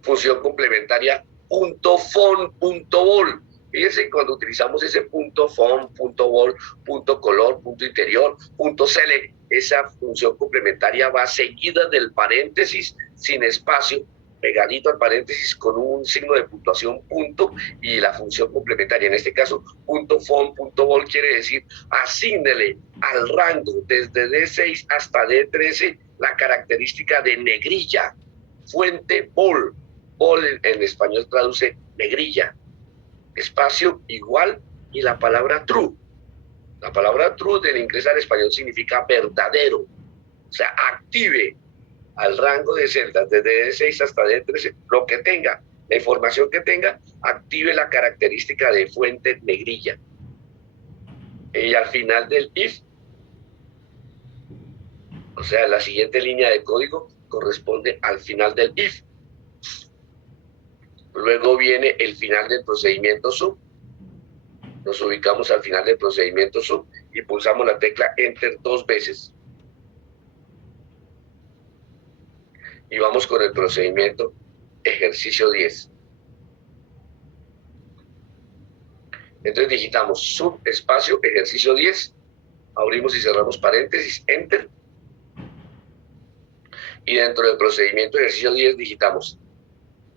función complementaria, punto font, punto vol. Fíjense, cuando utilizamos ese punto font, punto vol, punto color, punto interior, punto select, esa función complementaria va seguida del paréntesis sin espacio, pegadito al paréntesis con un signo de puntuación punto y la función complementaria. En este caso, punto font, punto vol quiere decir asígnele al rango desde D6 hasta D13 la característica de negrilla, fuente vol. Vol en español traduce negrilla, espacio igual y la palabra true. La palabra true del inglés al español significa verdadero. O sea, active al rango de celdas desde D6 hasta D13, lo que tenga, la información que tenga, active la característica de fuente negrilla. Y al final del if, o sea, la siguiente línea de código corresponde al final del if. Luego viene el final del procedimiento sub. Nos ubicamos al final del procedimiento sub y pulsamos la tecla enter 2 veces. Y vamos con el procedimiento ejercicio 10. Entonces digitamos sub espacio ejercicio 10, abrimos y cerramos paréntesis, enter. Y dentro del procedimiento ejercicio 10 digitamos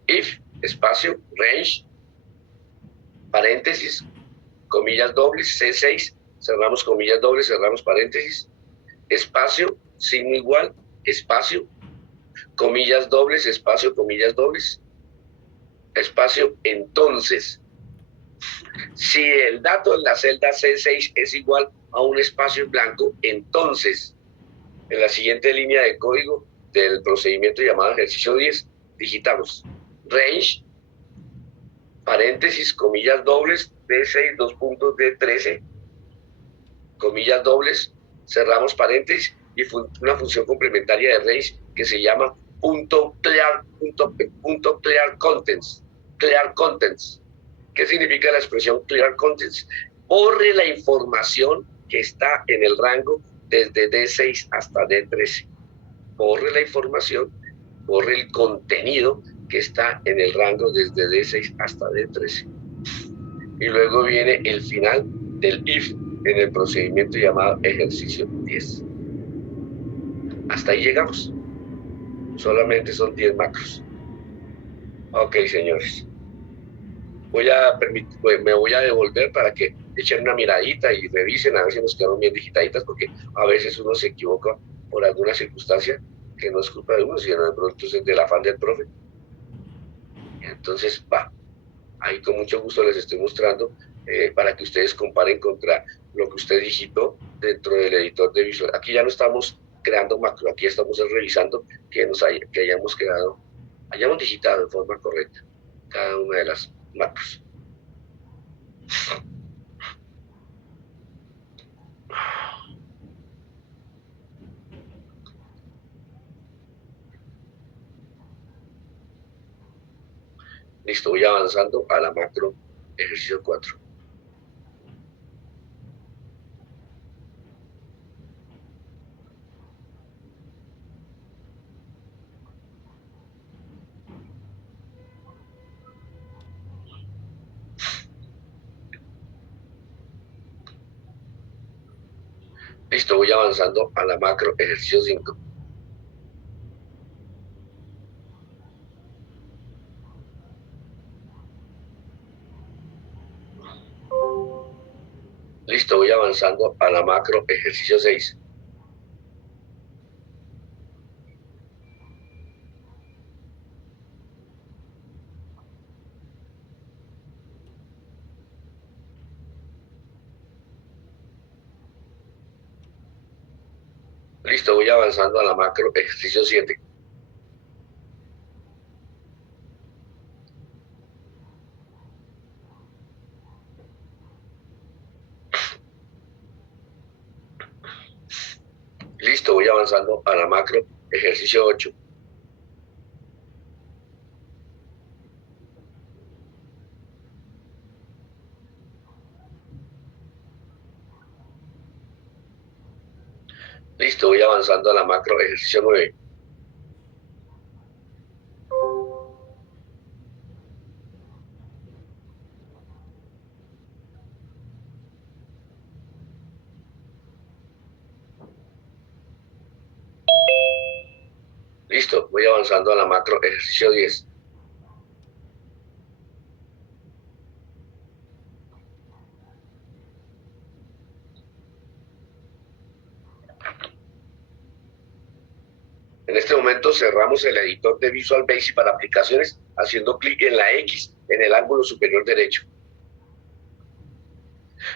if espacio range, paréntesis, comillas dobles, C6, cerramos comillas dobles, cerramos paréntesis, espacio, signo igual, espacio, comillas dobles, espacio, comillas dobles, espacio, entonces. Si el dato en la celda C6 es igual a un espacio en blanco, entonces, en la siguiente línea de código del procedimiento llamado ejercicio 10, digitamos range, paréntesis, comillas dobles, D6, dos puntos, D13, comillas dobles, cerramos paréntesis y una función complementaria de range que se llama clear contents. Clear contents. ¿Qué significa la expresión clear contents? Borre la información que está en el rango desde D6 hasta D13. Borre la información, borre el contenido que está en el rango desde D6 hasta D13. Y luego viene el final del if en el procedimiento llamado ejercicio 10. Hasta ahí llegamos. Solamente son 10 macros. Ok, señores. Me voy a devolver para que echen una miradita y revisen a ver si nos quedaron bien digitaditas, porque a veces uno se equivoca por alguna circunstancia que no es culpa de uno, sino de pronto es del afán del profe. Entonces, ahí con mucho gusto les estoy mostrando para que ustedes comparen contra lo que usted digitó dentro del editor de Visual. Aquí ya no estamos creando macro, aquí estamos revisando que hayamos digitado de forma correcta cada una de las macros. Listo, voy avanzando a la macro ejercicio 4. Listo, voy avanzando a la macro ejercicio 5. Listo, voy avanzando a la macro ejercicio 6. Listo, voy avanzando a la macro ejercicio 7. Listo, voy avanzando a la macro ejercicio 8. Listo, voy avanzando a la macro ejercicio 9. Listo, voy avanzando a la macro ejercicio 10. En este momento cerramos el editor de Visual Basic para aplicaciones haciendo clic en la X en el ángulo superior derecho.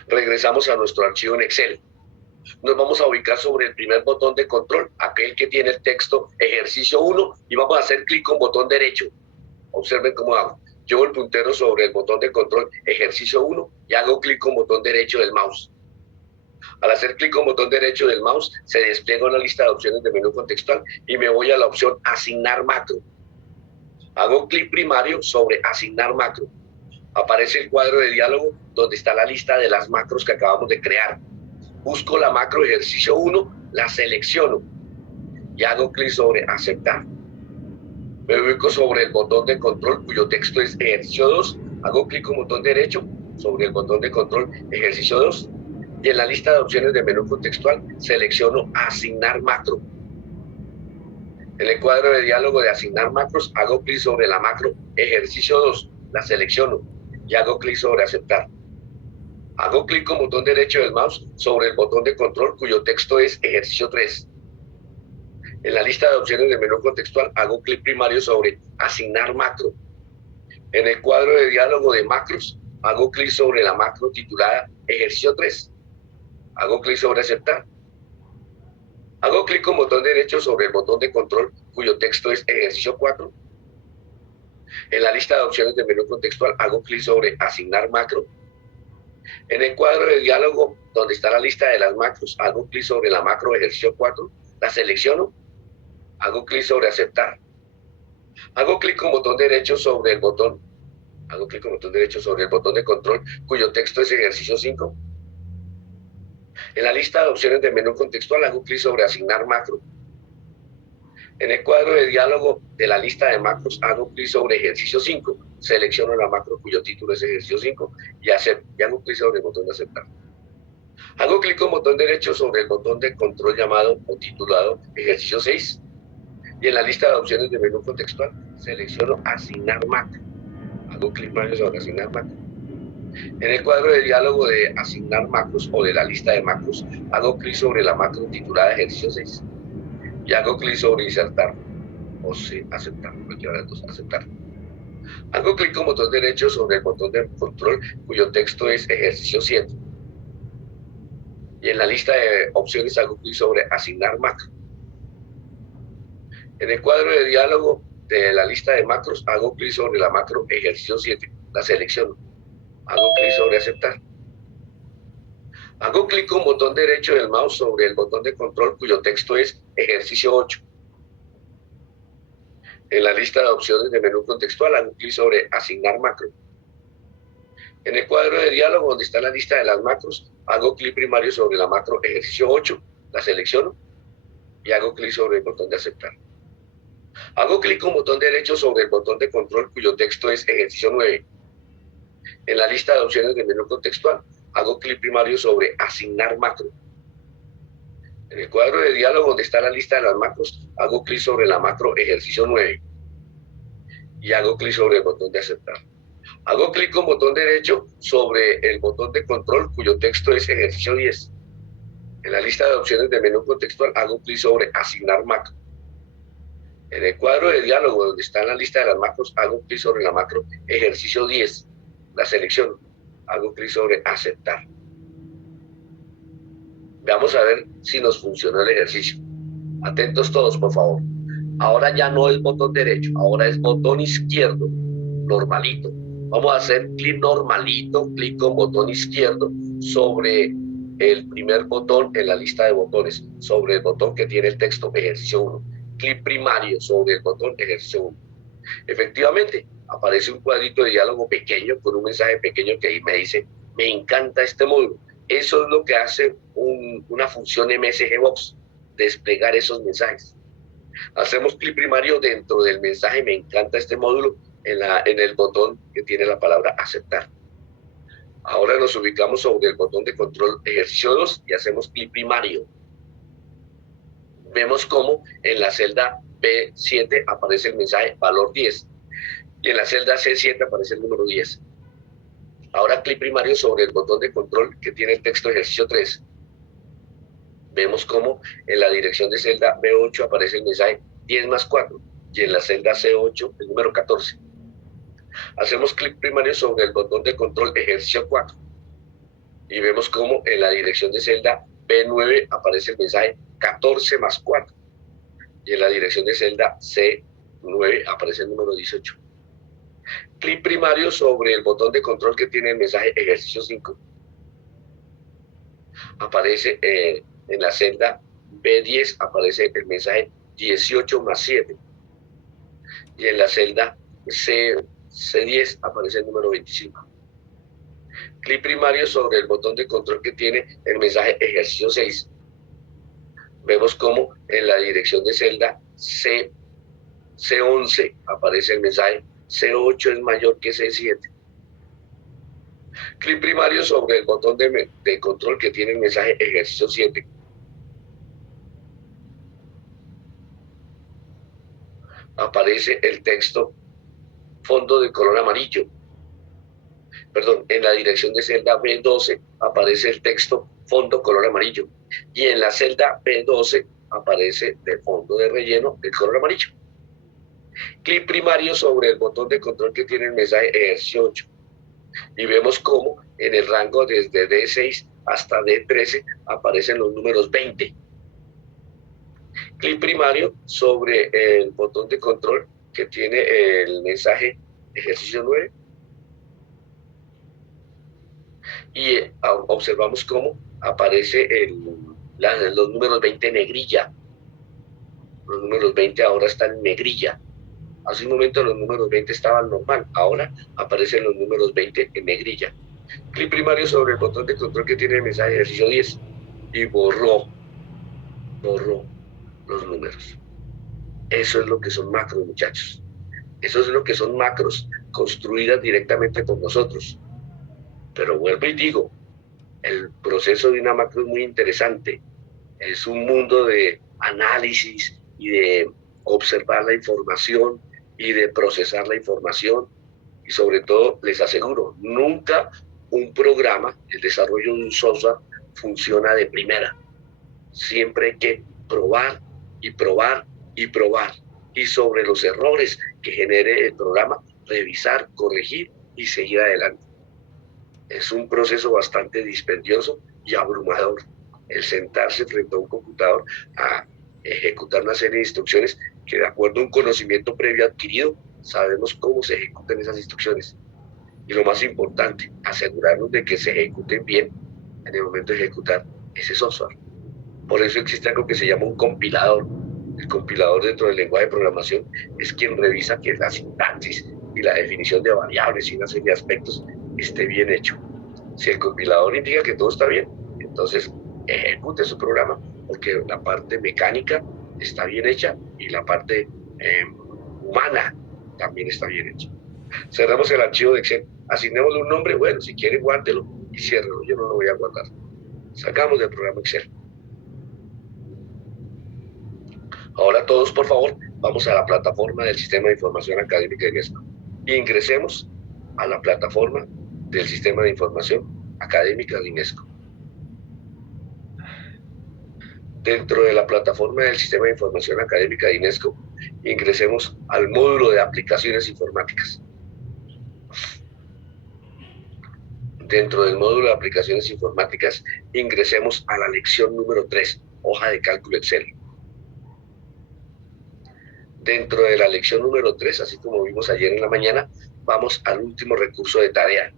Regresamos a nuestro archivo en Excel. Nos vamos a ubicar sobre el primer botón de control, aquel que tiene el texto ejercicio 1, y vamos a hacer clic con botón derecho. Observen cómo hago. Llevo el puntero sobre el botón de control ejercicio 1 y hago clic con botón derecho del mouse. Al hacer clic con botón derecho del mouse, se despliega una lista de opciones de menú contextual y me voy a la opción asignar macro. Hago clic primario sobre asignar macro. Aparece el cuadro de diálogo donde está la lista de las macros que acabamos de crear. Busco la macro ejercicio 1, la selecciono y hago clic sobre aceptar. Me ubico sobre el botón de control cuyo texto es ejercicio 2, hago clic con botón derecho sobre el botón de control ejercicio 2 y en la lista de opciones de menú contextual selecciono asignar macro. En el cuadro de diálogo de asignar macros hago clic sobre la macro ejercicio 2, la selecciono y hago clic sobre aceptar. Hago clic con botón derecho del mouse sobre el botón de control cuyo texto es ejercicio 3. En la lista de opciones de menú contextual hago clic primario sobre asignar macro. En el cuadro de diálogo de macros hago clic sobre la macro titulada ejercicio 3. Hago clic sobre aceptar. Hago clic con botón derecho sobre el botón de control cuyo texto es ejercicio 4. En la lista de opciones de menú contextual hago clic sobre asignar macro. En el cuadro de diálogo donde está la lista de las macros hago clic sobre la macro ejercicio 4, la selecciono, hago clic sobre aceptar. Hago clic con botón derecho sobre el botón de control cuyo texto es ejercicio 5. En la lista de opciones de menú contextual hago clic sobre asignar macro. En el cuadro de diálogo de la lista de macros hago clic sobre ejercicio 5, selecciono la macro cuyo título es ejercicio 5 y hago clic sobre el botón de aceptar. Hago clic con botón derecho sobre el botón de control llamado o titulado ejercicio 6 y en la lista de opciones de menú contextual selecciono asignar macro. Hago clic sobre asignar macro. En el cuadro de diálogo de asignar macros o de la lista de macros hago clic sobre la macro titulada ejercicio 6 y hago clic sobre insertar o aceptar, cualquiera de las dos, aceptar. Hago clic con botón derecho sobre el botón de control cuyo texto es ejercicio 7 y en la lista de opciones hago clic sobre asignar macro. En el cuadro de diálogo de la lista de macros hago clic sobre la macro ejercicio 7, la selecciono, hago clic sobre aceptar. Hago clic con botón derecho del mouse sobre el botón de control cuyo texto es ejercicio 8. En la lista de opciones de menú contextual hago clic sobre asignar macro. En el cuadro de diálogo donde está la lista de las macros hago clic primario sobre la macro ejercicio 8, la selecciono y hago clic sobre el botón de aceptar. Hago clic con botón derecho sobre el botón de control cuyo texto es ejercicio 9. En la lista de opciones de menú contextual hago clic primario sobre asignar macro. En el cuadro de diálogo donde está la lista de las macros, hago clic sobre la macro ejercicio 9 y hago clic sobre el botón de aceptar. Hago clic con botón derecho sobre el botón de control cuyo texto es ejercicio 10. En la lista de opciones de menú contextual hago clic sobre asignar macro. En el cuadro de diálogo donde está la lista de las macros, hago clic sobre la macro ejercicio 10. La selecciono. Hago clic sobre aceptar. Veamos a ver si nos funcionó el ejercicio. Atentos todos, por favor. Ahora ya no es botón derecho, ahora es botón izquierdo, normalito. Vamos a hacer clic normalito, clic con botón izquierdo sobre el primer botón en la lista de botones, sobre el botón que tiene el texto ejercicio 1. Clic primario sobre el botón ejercicio 1. Efectivamente, aparece un cuadrito de diálogo pequeño con un mensaje pequeño que me dice, me encanta este módulo. Eso es lo que hace una función MSG Box, desplegar esos mensajes. Hacemos clic primario dentro del mensaje, me encanta este módulo, en el botón que tiene la palabra aceptar. Ahora nos ubicamos sobre el botón de control ejercicio 2 y hacemos clic primario. Vemos cómo en la celda B7 aparece el mensaje valor 10 y en la celda C7 aparece el número 10. Ahora clic primario sobre el botón de control que tiene el texto ejercicio 3. Vemos cómo en la dirección de celda B8 aparece el mensaje 10 más 4 y en la celda C8 el número 14. Hacemos clic primario sobre el botón de control ejercicio 4 y vemos cómo en la dirección de celda B9 aparece el mensaje 14 más 4 y en la dirección de celda C9 aparece el número 18. Clic primario sobre el botón de control que tiene el mensaje ejercicio 5. Aparece en la celda B10 aparece el mensaje 18 más 7 y en la celda C10 aparece el número 25. Clic primario sobre el botón de control que tiene el mensaje ejercicio 6. Vemos cómo en la dirección de celda C11 aparece el mensaje C8 es mayor que C7. Clic primario sobre el botón de control que tiene el mensaje ejercicio 7. Aparece el texto fondo de color amarillo. Perdón, en la dirección de celda B12 aparece el texto fondo color amarillo y en la celda B12 aparece de fondo de relleno el color amarillo. Clic primario sobre el botón de control que tiene el mensaje ejercicio 8 y vemos cómo en el rango desde D6 hasta D13 aparecen los números 20. Clic primario sobre el botón de control que tiene el mensaje ejercicio 9 y observamos cómo aparece los números 20 en negrilla. Los números 20 ahora están en negrilla. Hace un momento los números 20 estaban normal, ahora aparecen los números 20 en negrilla. Clic primario sobre el botón de control que tiene el mensaje ejercicio 10 y borró los números. Eso es lo que son macros, muchachos. Eso es lo que son macros construidas directamente por nosotros. Pero vuelvo y digo, el proceso de una macro es muy interesante. Es un mundo de análisis y de observar la información y de procesar la información. Y sobre todo, les aseguro, nunca un programa, el desarrollo de un software, funciona de primera. Siempre hay que probar y probar y probar. Y sobre los errores que genere el programa, revisar, corregir y seguir adelante. Es un proceso bastante dispendioso y abrumador el sentarse frente a un computador a ejecutar una serie de instrucciones que, de acuerdo a un conocimiento previo adquirido, sabemos cómo se ejecutan esas instrucciones. Y lo más importante, asegurarnos de que se ejecuten bien en el momento de ejecutar ese software. Por eso existe algo que se llama un compilador. El compilador dentro del lenguaje de programación es quien revisa que la sintaxis y la definición de variables y una serie de aspectos esté bien hecho. Si el compilador indica que todo está bien, entonces ejecute su programa, porque la parte mecánica está bien hecha y la parte humana también está bien hecha. Cerramos el archivo de Excel, asignémosle un nombre, bueno, si quiere guárdelo y ciérrelo, yo no lo voy a guardar. Sacamos del programa Excel. Ahora todos, por favor, vamos a la plataforma del Sistema de Información Académica de INESCO. Ingresemos a la plataforma del Sistema de Información Académica de INESCO. Dentro de la plataforma del Sistema de Información Académica de INESCO, ingresemos al módulo de aplicaciones informáticas. Dentro del módulo de aplicaciones informáticas, ingresemos a la lección número 3, hoja de cálculo Excel. Dentro de la lección número 3, así como vimos ayer en la mañana, vamos al último recurso de tarea.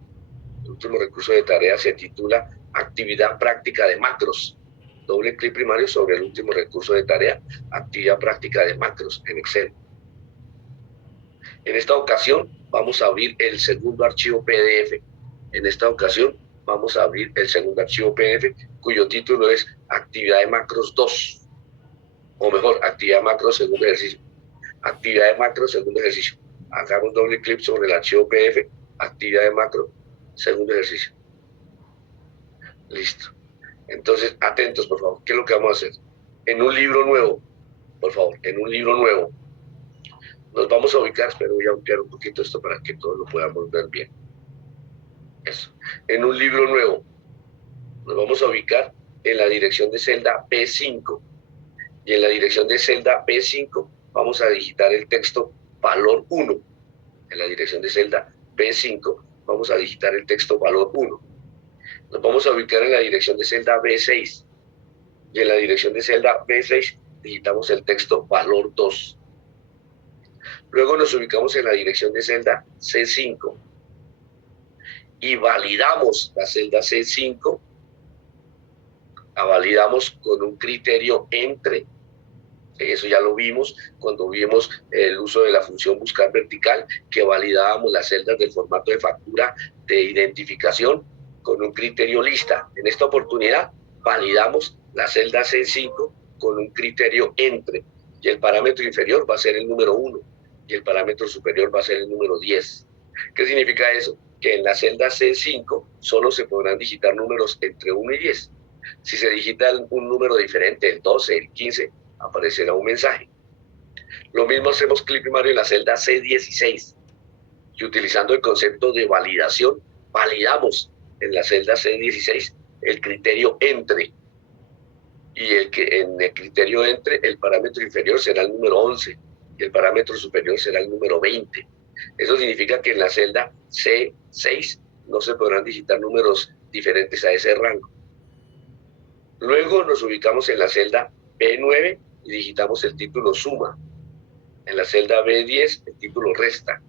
El último recurso de tarea se titula Actividad práctica de macros. Doble clic primario sobre el último recurso de tarea, Actividad práctica de macros en Excel. En esta ocasión vamos a abrir el segundo archivo PDF. En esta ocasión vamos a abrir el segundo archivo PDF, cuyo título es Actividad de macros 2. O mejor, Actividad de macros segundo ejercicio. Actividad de macro, segundo ejercicio. Hagamos doble clic sobre el archivo PDF, actividad de macro, segundo ejercicio. Listo. Entonces, atentos, por favor. ¿Qué es lo que vamos a hacer? En un libro nuevo, por favor, en un libro nuevo. Nos vamos a ubicar, espero voy a ampliar un poquito esto para que todos lo podamos ver bien. Eso. En un libro nuevo, nos vamos a ubicar en la dirección de celda B5. Y en la dirección de celda B5 vamos a digitar el texto valor 1. En la dirección de celda B5 vamos a digitar el texto valor 1. Nos vamos a ubicar en la dirección de celda B6. Y en la dirección de celda B6 digitamos el texto valor 2. Luego nos ubicamos en la dirección de celda C5. Y validamos la celda C5. La validamos con un criterio entre. Eso ya lo vimos cuando vimos el uso de la función buscar vertical, que validábamos las celdas del formato de factura de identificación con un criterio lista. En esta oportunidad validamos la celda C5 con un criterio entre, y el parámetro inferior va a ser el número 1 y el parámetro superior va a ser el número 10. ¿Qué significa eso? Que en la celda C5 solo se podrán digitar números entre 1 y 10. Si se digita un número diferente, el 12, el 15, aparecerá un mensaje. Lo mismo hacemos clic primario en la celda C16 y utilizando el concepto de validación, validamos en la celda C16 el criterio entre, y en el criterio entre el parámetro inferior será el número 11 y el parámetro superior será el número 20. Eso significa que en la celda C6 no se podrán digitar números diferentes a ese rango. Luego nos ubicamos en la celda B9 y digitamos el título suma. En la celda B10 el título resta.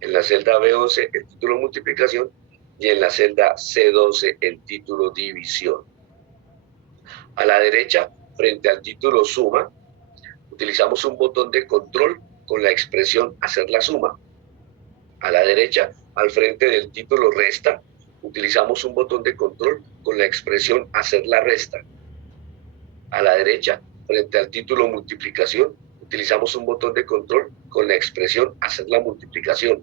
En la celda B11 el título multiplicación y en la celda C12 el título división. A la derecha, frente al título suma, utilizamos un botón de control con la expresión hacer la suma. A la derecha, al frente del título resta, utilizamos un botón de control con la expresión hacer la resta. A la derecha, frente al título multiplicación, utilizamos un botón de control con la expresión hacer la multiplicación.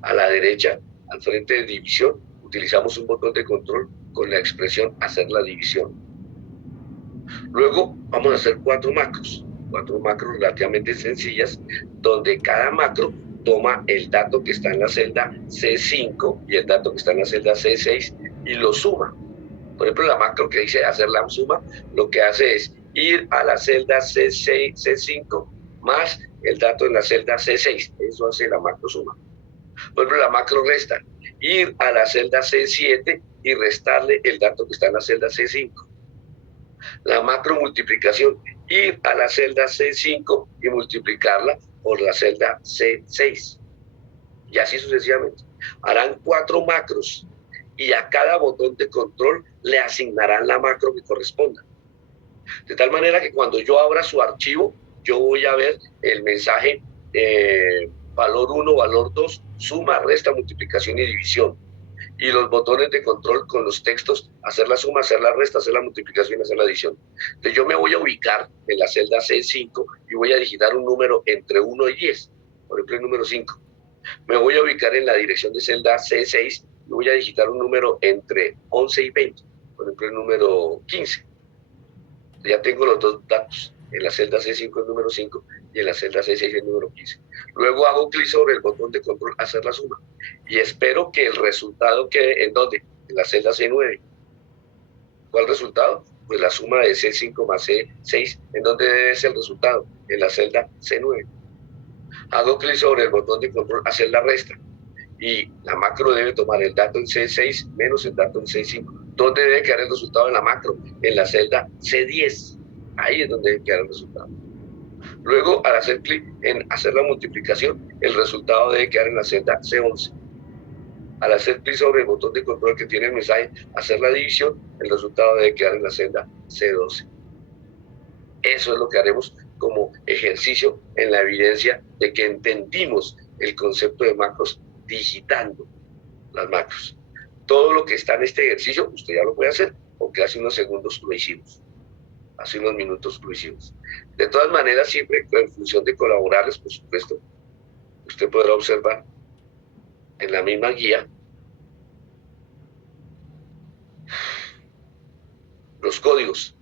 A la derecha, al frente de división, utilizamos un botón de control con la expresión hacer la división. Luego vamos a hacer cuatro macros relativamente sencillas, donde cada macro toma el dato que está en la celda C5 y el dato que está en la celda C6 y lo suma. Por ejemplo, la macro que dice hacer la suma, lo que hace es ir a la celda C5 más el dato en la celda C6. Eso hace la macro suma. Por ejemplo, la macro resta, ir a la celda C7 y restarle el dato que está en la celda C5. La macro multiplicación, ir a la celda C5 y multiplicarla por la celda C6. Y así sucesivamente. Harán cuatro macros y a cada botón de control le asignarán la macro que corresponda. De tal manera que cuando yo abra su archivo, yo voy a ver el mensaje valor 1, valor 2, suma, resta, multiplicación y división. Y los botones de control con los textos, hacer la suma, hacer la resta, hacer la multiplicación, hacer la adición. Entonces yo me voy a ubicar en la celda C5 y voy a digitar un número entre 1 y 10, por ejemplo el número 5. Me voy a ubicar en la dirección de celda C6 y voy a digitar un número entre 11 y 20, por ejemplo el número 15. Ya tengo los dos datos. en la celda C5 el número 5 y en la celda C6 el número 15. Luego hago clic sobre el botón de control, hacer la suma, y espero que el resultado quede en ¿dónde? En la celda C9. ¿Cuál resultado? Pues la suma de C5 más C6, ¿en dónde debe ser el resultado? En la celda C9. Hago clic sobre el botón de control, hacer la resta, y la macro debe tomar el dato en C6 menos el dato en C5. ¿Dónde debe quedar el resultado en la macro? En la celda C10. Ahí es donde debe quedar el resultado. Luego, al hacer clic en hacer la multiplicación, el resultado debe quedar en la celda C11. Al hacer clic sobre el botón de control que tiene el mensaje, hacer la división, el resultado debe quedar en la celda C12. Eso es lo que haremos como ejercicio en la evidencia de que entendimos el concepto de macros digitando las macros. Todo lo que está en este ejercicio, usted ya lo puede hacer, porque hace unos segundos lo hicimos. Hace unos minutos lo hicimos. De todas maneras, siempre en función de colaborarles, por supuesto, usted podrá observar en la misma guía los códigos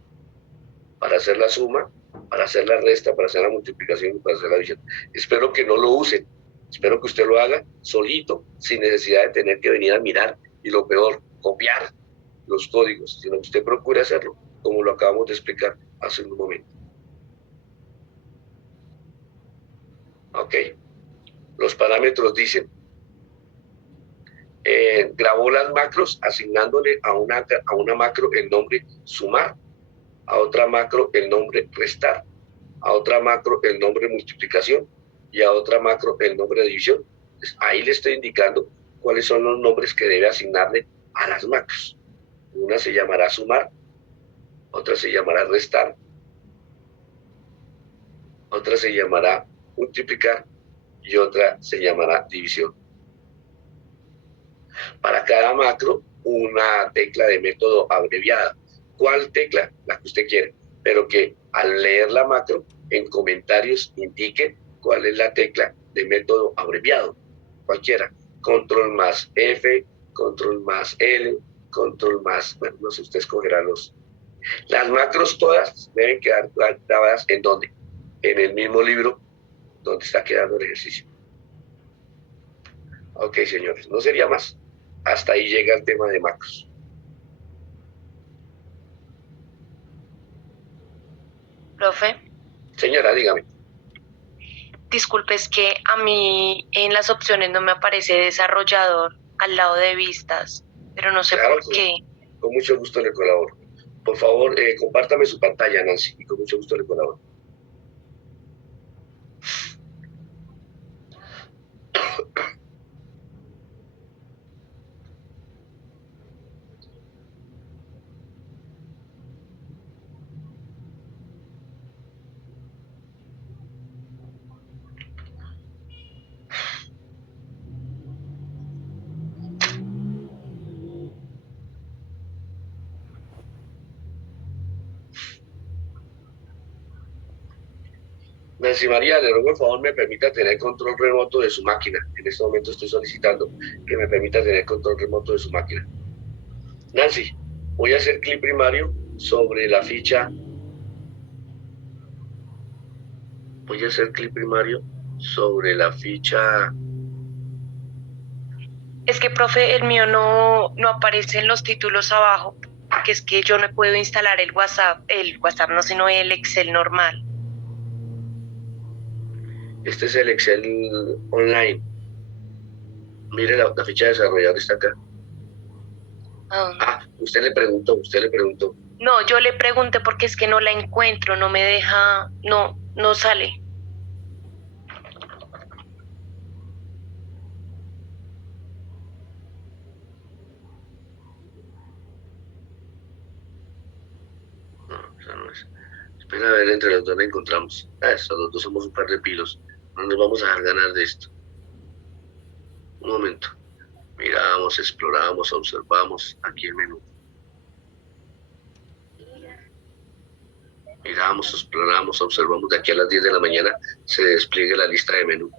para hacer la suma, para hacer la resta, para hacer la multiplicación y para hacer la división. Espero que no lo usen. Espero que usted lo haga solito, sin necesidad de tener que venir a mirar y lo peor, copiar los códigos, sino que usted procure hacerlo, como lo acabamos de explicar hace un momento. Ok. Los parámetros dicen, grabó las macros asignándole a una macro el nombre sumar, a otra macro el nombre restar, a otra macro el nombre multiplicación y a otra macro el nombre de división. Entonces, ahí le estoy indicando cuáles son los nombres que debe asignarle a las macros. Una se llamará sumar, otra se llamará restar, otra se llamará multiplicar y otra se llamará división. Para cada macro, una tecla de método abreviada. ¿Cuál tecla? La que usted quiere, pero que al leer la macro, en comentarios indique cuál es la tecla de método abreviado. Cualquiera. Control más F, control más L, control más, bueno, no sé, usted escogerá los. Las macros todas deben quedar grabadas ¿en dónde? En el mismo libro donde está quedando el ejercicio. Ok, señores, no sería más. Hasta ahí llega el tema de macros. Profe, Señora, dígame. disculpe, es que a mí en las opciones no me aparece desarrollador al lado de vistas, pero no sé Claro, por qué. Con mucho gusto le colaboro. Por favor, compártame su pantalla, Nancy, y con mucho gusto le colaboro. Nancy María, le ruego por favor me permita tener control remoto de su máquina. En este momento estoy solicitando que me permita tener control remoto de su máquina. Nancy, voy a hacer clic primario sobre la ficha. Voy a hacer clic primario sobre la ficha. Es que, profe, el mío no aparece en los títulos abajo, porque es que yo no puedo instalar el WhatsApp no, sino el Excel normal. Este es el Excel online. Mire, la ficha de desarrollador está acá. Usted le preguntó. No, yo le pregunté porque es que no la encuentro, no me deja, no sale. No, esa no es. Espera a ver, entre los dos la encontramos. Eso, los dos somos un par de pilos. No nos vamos a dejar ganar de esto. Un momento. Miramos, exploramos, observamos. Aquí el menú. Miramos, exploramos, observamos. De aquí a las 10 de la mañana se despliegue la lista de menú.